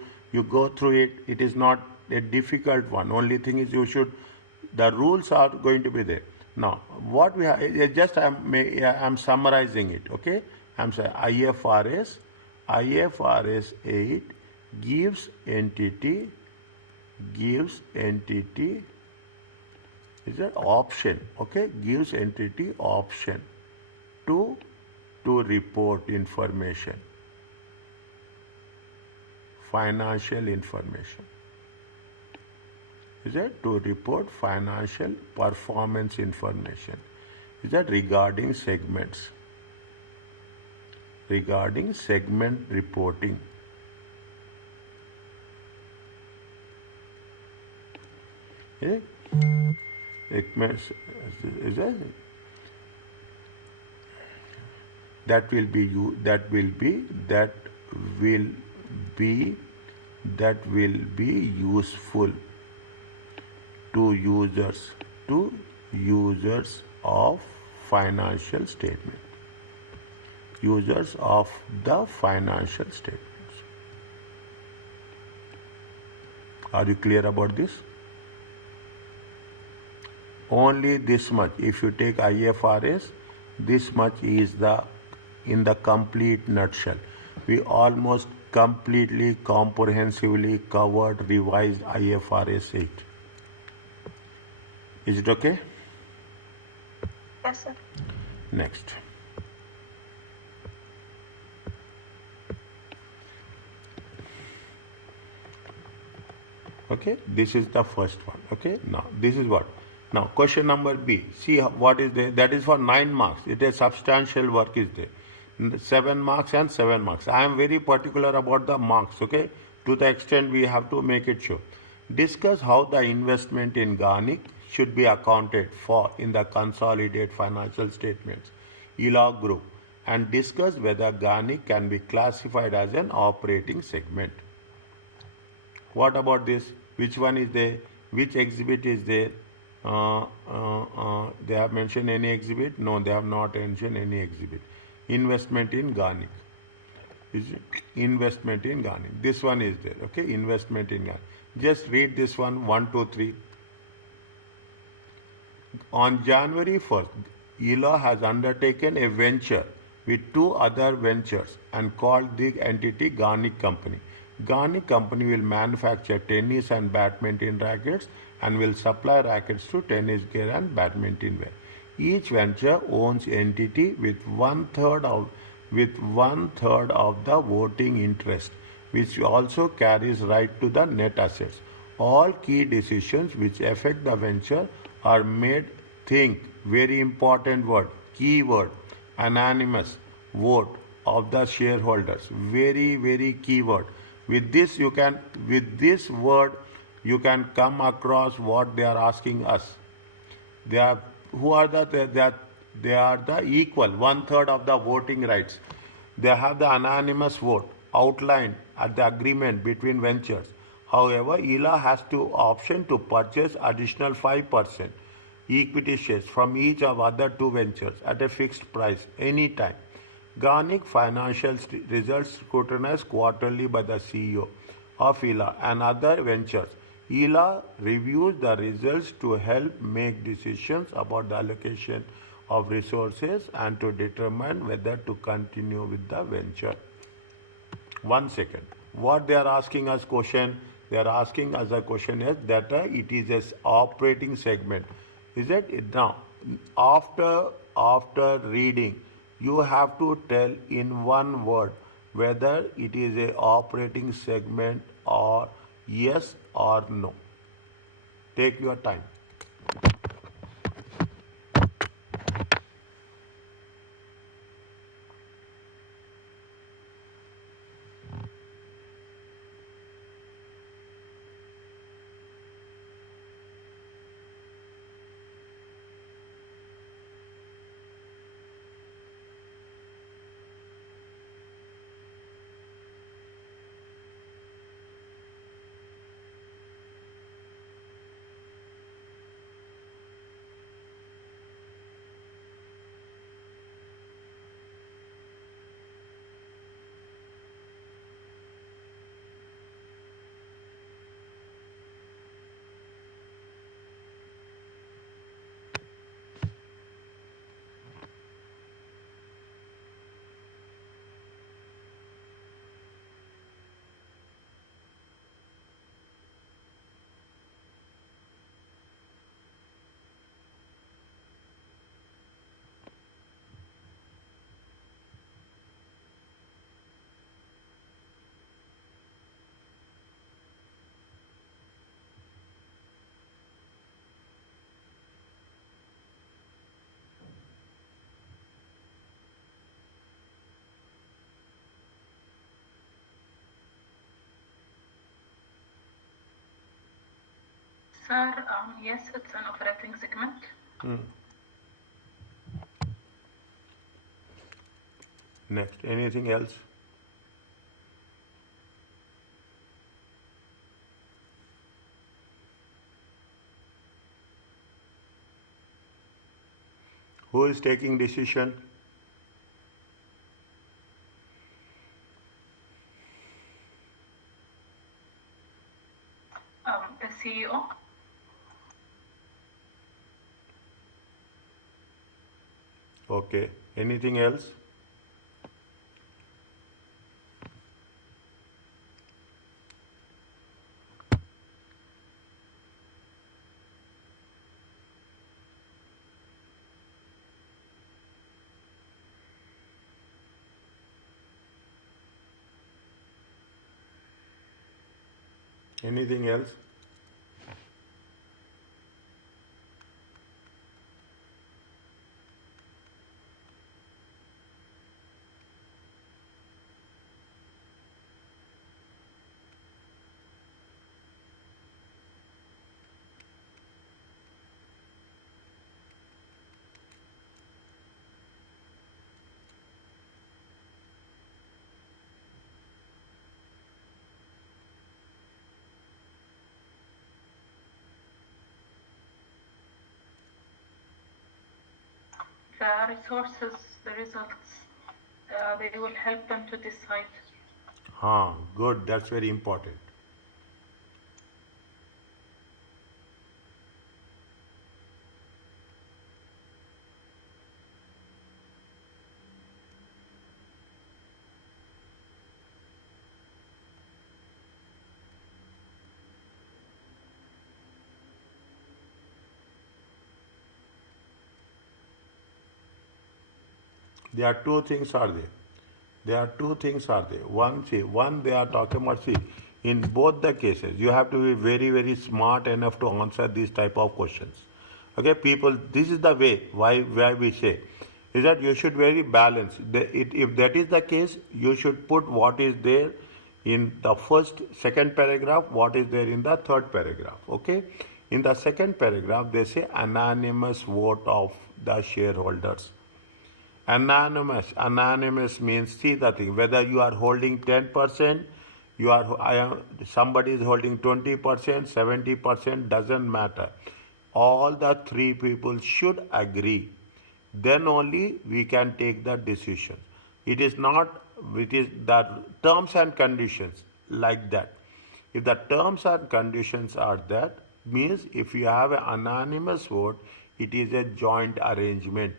go through it, it is not a difficult one. Only thing is the rules are going to be there. Now, what we have, I'm summarizing it, okay? I'm saying IFRS 8 gives entity is an option, okay? Gives entity option to report information, financial information. Is that to report financial performance information? Is that regarding segments? Regarding segment reporting. Okay? Segments is a that will be useful to users of financial statement. Users of the financial statements. Are you clear about this? Only this much. If you take IFRS, this much is in the complete nutshell. We almost completely, comprehensively covered, revised IFRS 8. Is it okay? Yes, sir. Next. Okay, this is the first one. Okay, now this is what? Now question number B. See what is there. That is for 9 marks. It is substantial work is there. 7 marks and 7 marks. I am very particular about the marks. Okay, to the extent we have to make it sure. Discuss how the investment in Garnick should be accounted for in the consolidated financial statements, ELOA group, and discuss whether Garnick can be classified as an operating segment. What about this? Which one is there? Which exhibit is there? They have mentioned any exhibit? No, they have not mentioned any exhibit. Investment in Garnick. Investment in Garnick. This one is there. Okay, investment in Garnick. Just read this one, 1, 2, 3. On January 1st, ELOA has undertaken a venture with 2 other ventures and called the entity Garnick Company. Garnick Company will manufacture tennis and badminton rackets and will supply rackets to tennis gear and badminton wear. Each venture owns entity with one third of the voting interest, which also carries right to the net assets. All key decisions which affect the venture are made, think, very important word, key word, anonymous vote of the shareholders. Very, very key word. With this word you can come across what they are asking us. They are the equal, 1/3 of the voting rights. They have the anonymous vote outlined at the agreement between ventures. However, ELOA has the option to purchase additional 5% equity shares from each of other 2 ventures at a fixed price anytime. Garnick financial results scrutinized quarterly by the CEO of ELOA and other ventures. ELOA reviews the results to help make decisions about the allocation of resources and to determine whether to continue with the venture. 1 second. What they are asking us question? They are asking us a question is that it is an operating segment. Is it? Now, after reading, you have to tell in one word whether it is a operating segment or yes or no. Take your time. Sir, yes, it's an operating segment. Next, anything else? Who is taking decision? The CEO. Okay. Anything else? Anything else? The resources, the results, they will help them to decide. Good. That's very important. There are two things are there. There are two things are there. One they are talking about, in both the cases, you have to be very, very smart enough to answer these type of questions. Okay, people, this is the way why we say, is that you should very balance. If that is the case, you should put what is there in the second paragraph, what is there in the third paragraph. Okay, in the second paragraph, they say anonymous vote of the shareholders. Anonymous means, see the thing, whether you are holding 10%, somebody is holding 20%, 70%, doesn't matter. All the three people should agree. Then only we can take the decision. It is the terms and conditions like that. If the terms and conditions are that, means if you have an anonymous vote, it is a joint arrangement.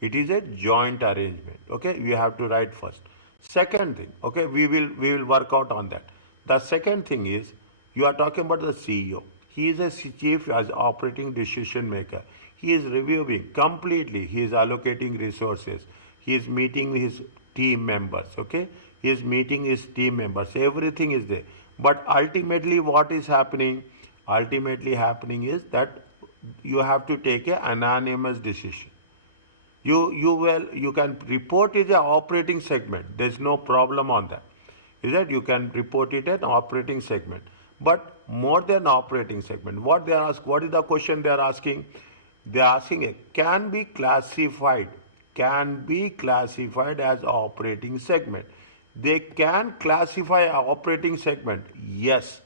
It is a joint arrangement. Okay, you have to write first. Second thing, okay, we will work out on that. The second thing is, you are talking about the CEO. He is a chief as operating decision maker. He is reviewing completely. He is allocating resources. He is meeting his team members. Okay, he is meeting his team members. Everything is there. But ultimately, what is happening? Ultimately, happening is that you have to take an anonymous decision. You can report it as an operating segment. There's no problem on that. Is that you can report it as an operating segment. But more than operating segment, what is the question they are asking? They are asking can be classified as operating segment. They can classify an operating segment, yes,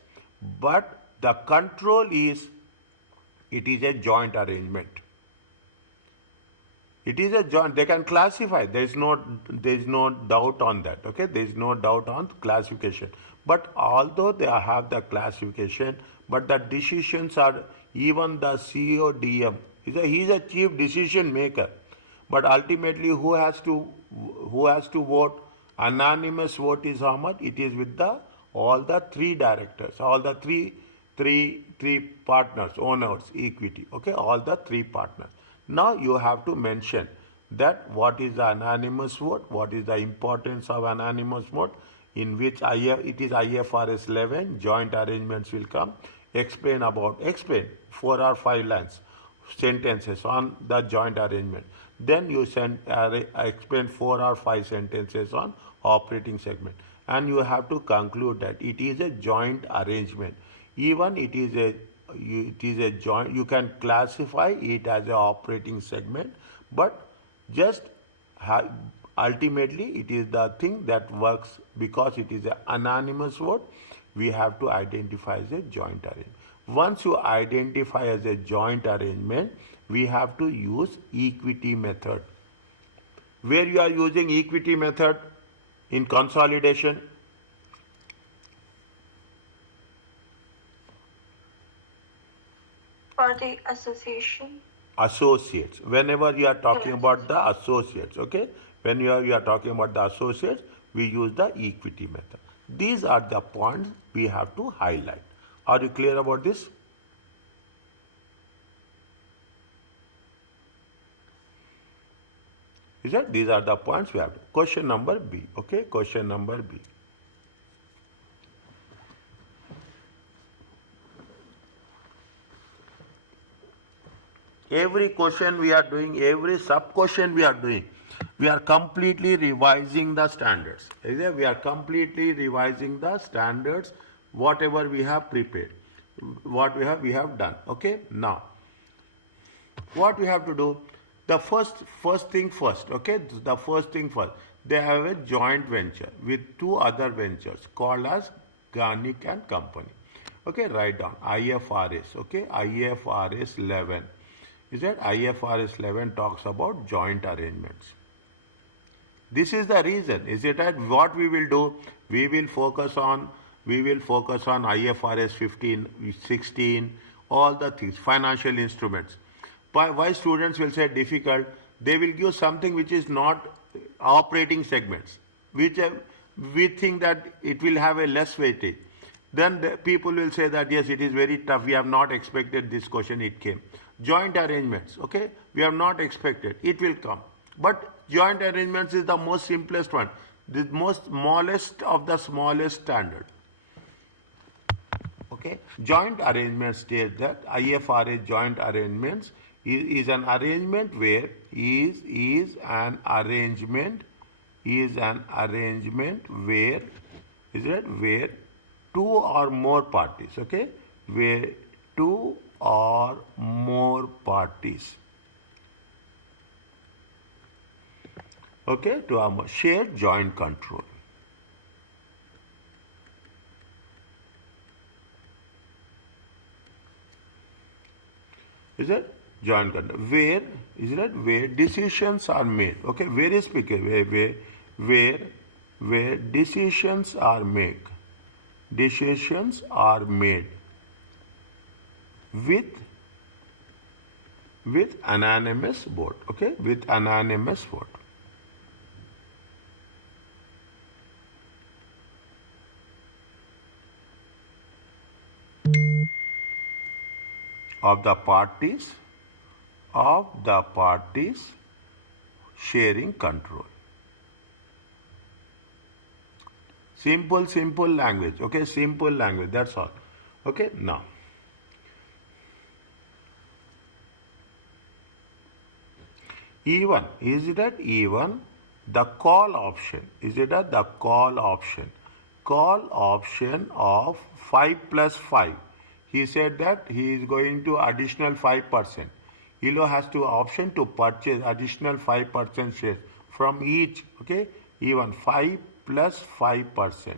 but the control is it is a joint arrangement. It is a joint. They can classify. There is no doubt on that. Okay, there is no doubt on classification. But although they have the classification, but the decisions are, even the CEO DM he is a chief decision maker. But ultimately, who has to vote? Anonymous vote is how much? It is with all the three directors, all the three partners, owners, equity. Okay, all the three partners. Now you have to mention that what is the anonymous vote, what is the importance of anonymous vote, in which it is IFRS 11, joint arrangements will come. Explain 4 or 5 lines, sentences on the joint arrangement. Then you explain 4 or 5 sentences on operating segment. And you have to conclude that it is a joint arrangement. Even it is a it is a joint. You can classify it as an operating segment, but just ultimately it is the thing that works because it is an anonymous vote. We have to identify as a joint arrangement. Once you identify as a joint arrangement, we have to use equity method. Where you are using equity method in consolidation? For the association. Associates. Whenever you are talking Yes. about the associates, okay? When you are talking about the associates, we use the equity method. These are the points we have to highlight. Are you clear about this? Is that these are the points we have to. Question number B, okay? Question number B. Every question we are doing, every sub-question we are doing, we are completely revising the standards. We are completely revising the standards, whatever we have prepared, what we have done. Okay, now what we have to do? The first thing first. Okay, the first thing first. They have a joint venture with two other ventures called as Garnick and Company. Okay, write down IFRS. Okay, IFRS 11. Is that IFRS 11 talks about joint arrangements. This is the reason. Is it that what we will do? We will focus on IFRS 15, 16, all the things, financial instruments. Why students will say difficult? They will give something which is not operating segments, which we think that it will have a less weightage. Then the people will say that yes, it is very tough. We have not expected this question. It came. Joint arrangements. Okay, we have not expected. It will come. But joint arrangements is the most simplest one, the most smallest of the smallest standard. Okay, joint arrangement states that IFRS joint arrangements is an arrangement where is an arrangement where where two or more parties. Okay, where two or more parties. Okay, to a shared joint control. Is it joint control? Where is it? Where decisions are made? Okay, very specific. Where decisions are made. Decisions are made with anonymous vote. Okay, with anonymous vote. Of the parties sharing control. Simple language. Okay, simple language. That's all. Okay, now. Even, is it that even the call option? Is it that the call option? Call option of 5 plus 5. He said that he is going to additional 5%. ELOA has to option to purchase additional 5% shares from each. Okay, even 5 plus 5%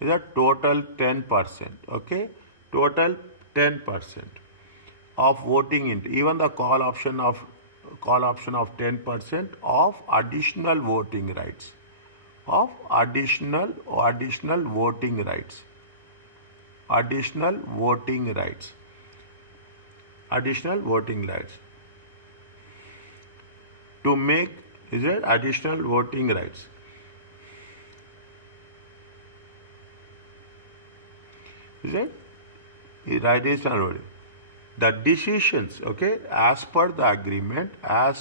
is a total 10%. Okay, total 10% of voting into even the call option of 10% of additional voting rights. Of additional voting rights. Additional voting rights. Additional voting rights. To make, is it additional voting rights? Is it? Right is not. The decisions, okay, as per the agreement, the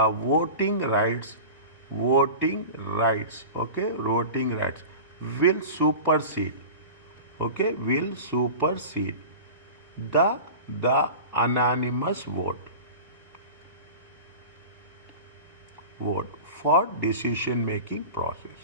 voting rights, okay, voting rights will supersede, okay, will supersede the anonymous vote for decision making process.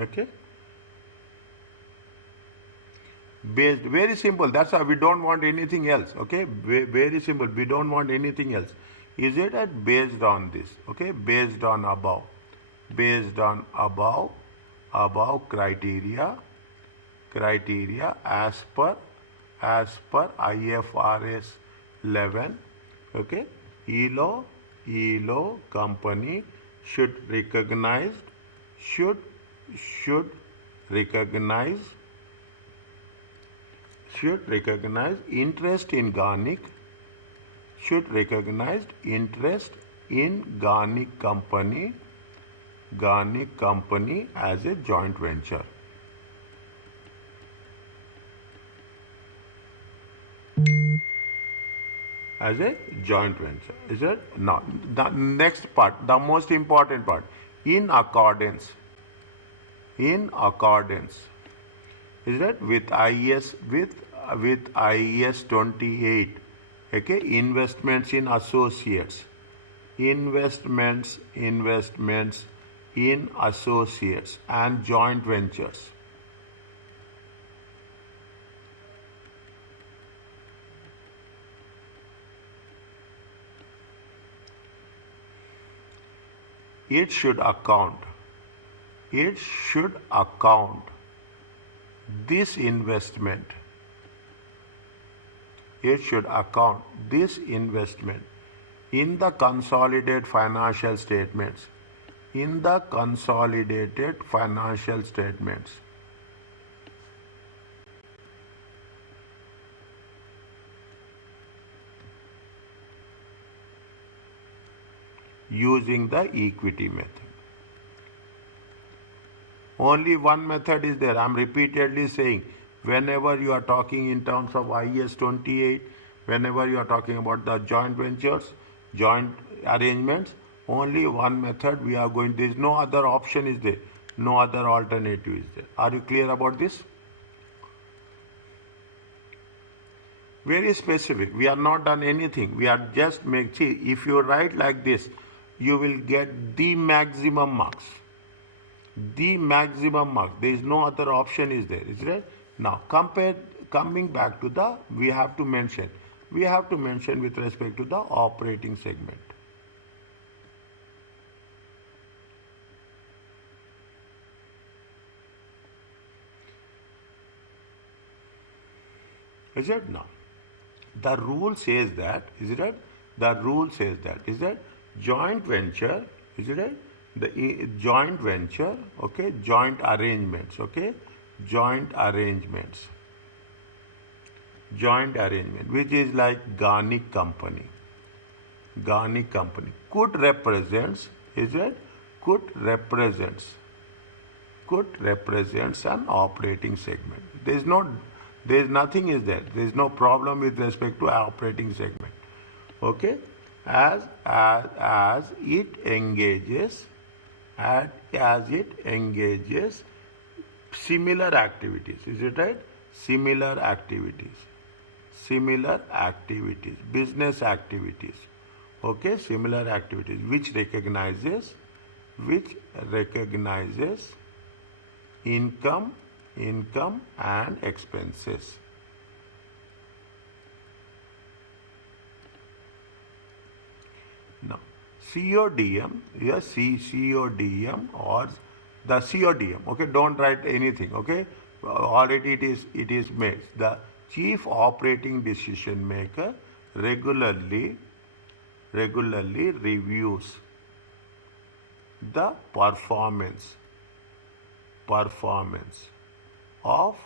Okay. Based, very simple. That's why we don't want anything else. Okay, very simple. We don't want anything else. Is it at based on this? Okay, based on above, above criteria as per IFRS 11. Okay, ELO company should recognize interest in Garnic, Garnic company as a joint venture. As a joint venture. Is it? No. The next part, the most important part, in accordance. Is that with IAS with IAS 28? Okay, investments in associates. Investments in associates and joint ventures. It should account this investment. It should account this investment in the consolidated financial statements. Using the equity method. Only one method is there. I'm repeatedly saying, whenever you are talking in terms of IAS 28, whenever you are talking about the joint ventures, joint arrangements, only one method we are going. There is no other option is there. No other alternative is there. Are you clear about this? Very specific. We are not done anything. We are just see, if you write like this, you will get the maximum marks. The maximum mark. There is no other option is there. Is right? Now coming back to the, we have to mention with respect to the operating segment. Is it? Now the rule says that, is it right? The rule says that, is that joint venture, is it right? The joint venture, okay, joint arrangements, okay, joint arrangement, which is like Garnic company, could represents, is it? Could represents an operating segment. There is nothing is there. There is no problem with respect to operating segment. Okay, as it engages similar activities. Is it right? Similar activities, business activities. Okay, similar activities which recognizes income and expenses. Now, CODM, yes, CODM or the CODM, okay, don't write anything, okay, already it is made. The chief operating decision maker regularly reviews the performance of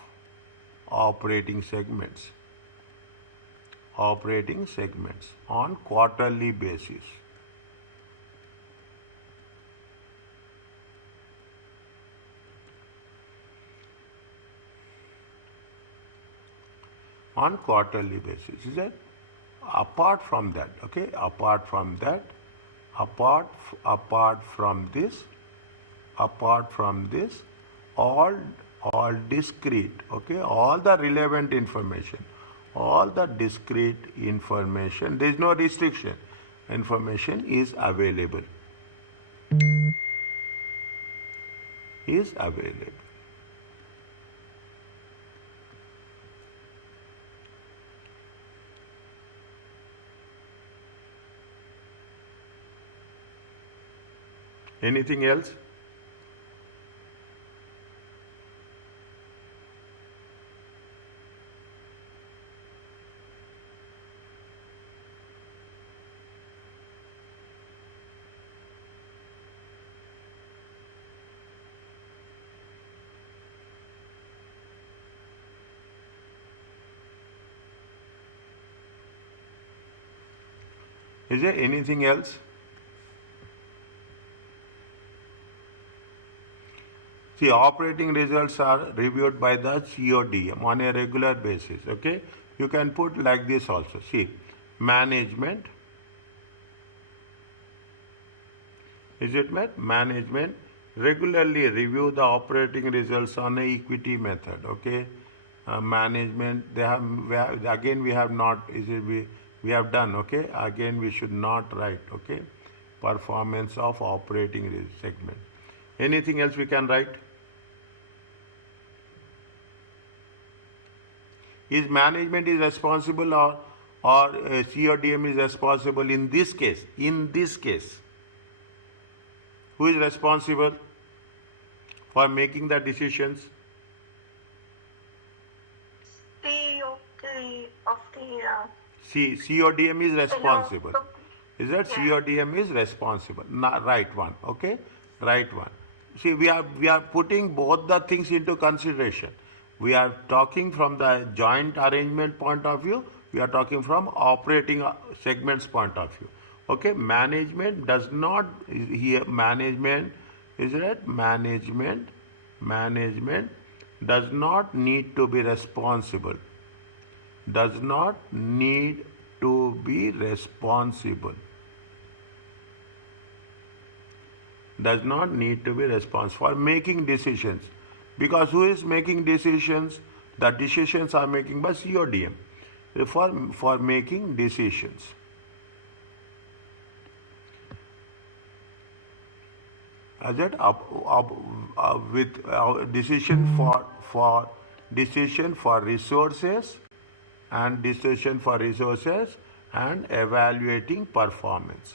operating segments on quarterly basis. On quarterly basis, is it? Apart from that, okay, apart from this, all discrete, okay, all the relevant information, all the discrete information, there is no restriction, information is available is available. Anything else? Is there anything else? See, operating results are reviewed by the CODM on a regular basis. Okay, you can put like this also. See, management. Is it met? Management regularly review the operating results on a equity method. Okay, management we have not. We have done. Okay, again we should not write. Okay, performance of operating segment. Anything else we can write? Is management is responsible or CODM is responsible in this case? In this case, who is responsible for making the decisions? CODM is responsible. Is that CODM is responsible? Right one. Okay, right one. See, we are putting both the things into consideration. We are talking from the joint arrangement point of view. We are talking from operating segments point of view. Okay, management does not here. Management is that management does not need to be responsible. Does not need to be responsible. Does not need to be responsible for making decisions. Because who is making decisions? The decisions are making by CODM for making decisions. As that with decision for decision for resources and decision for resources and evaluating performance.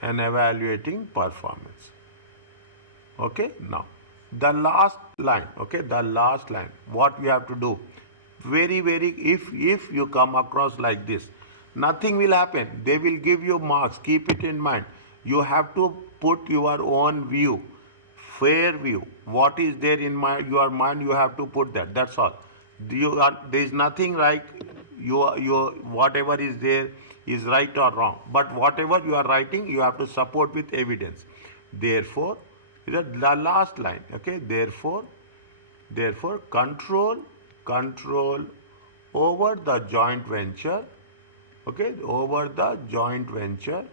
And evaluating performance. Okay, now. The last line, okay, the last line, what we have to do, if you come across like this, nothing will happen. They will give you marks, keep it in mind. You have to put your own view, fair view, what is there in your mind, you have to put that, that's all. There is nothing like whatever is there is right or wrong, but whatever you are writing, you have to support with evidence. Therefore, the last line, okay, therefore control over the joint venture, okay, over the joint venture,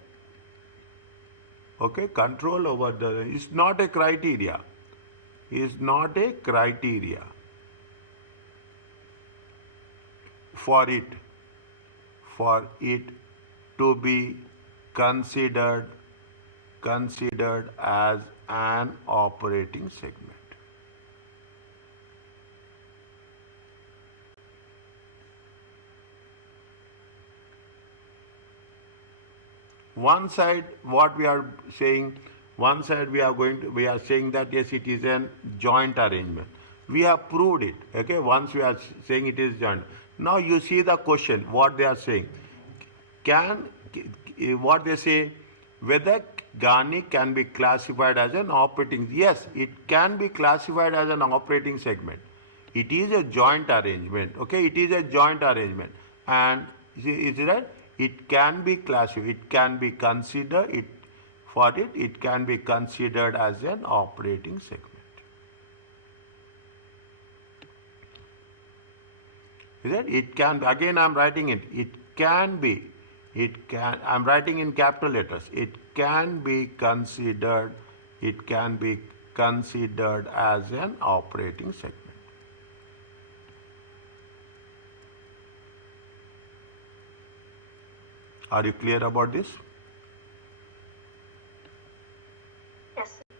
okay, control over the, is not a criteria, for it to be considered as an operating segment. One side, what we are saying, one side we are saying that yes, it is a joint arrangement. We have proved it. Okay, once we are saying it is joint. Now you see the question, what they are saying. What they say, whether Garnic can be classified as an operating. Yes, it can be classified as an operating segment. It is a joint arrangement. Okay, it is a joint arrangement, and is that it can be classified. It can be considered. It can be considered as an operating segment. Is that it can? Again, I am writing it. It can be. It can. I am writing in capital letters. It can be considered. It can be considered as an operating segment. Are you clear about this?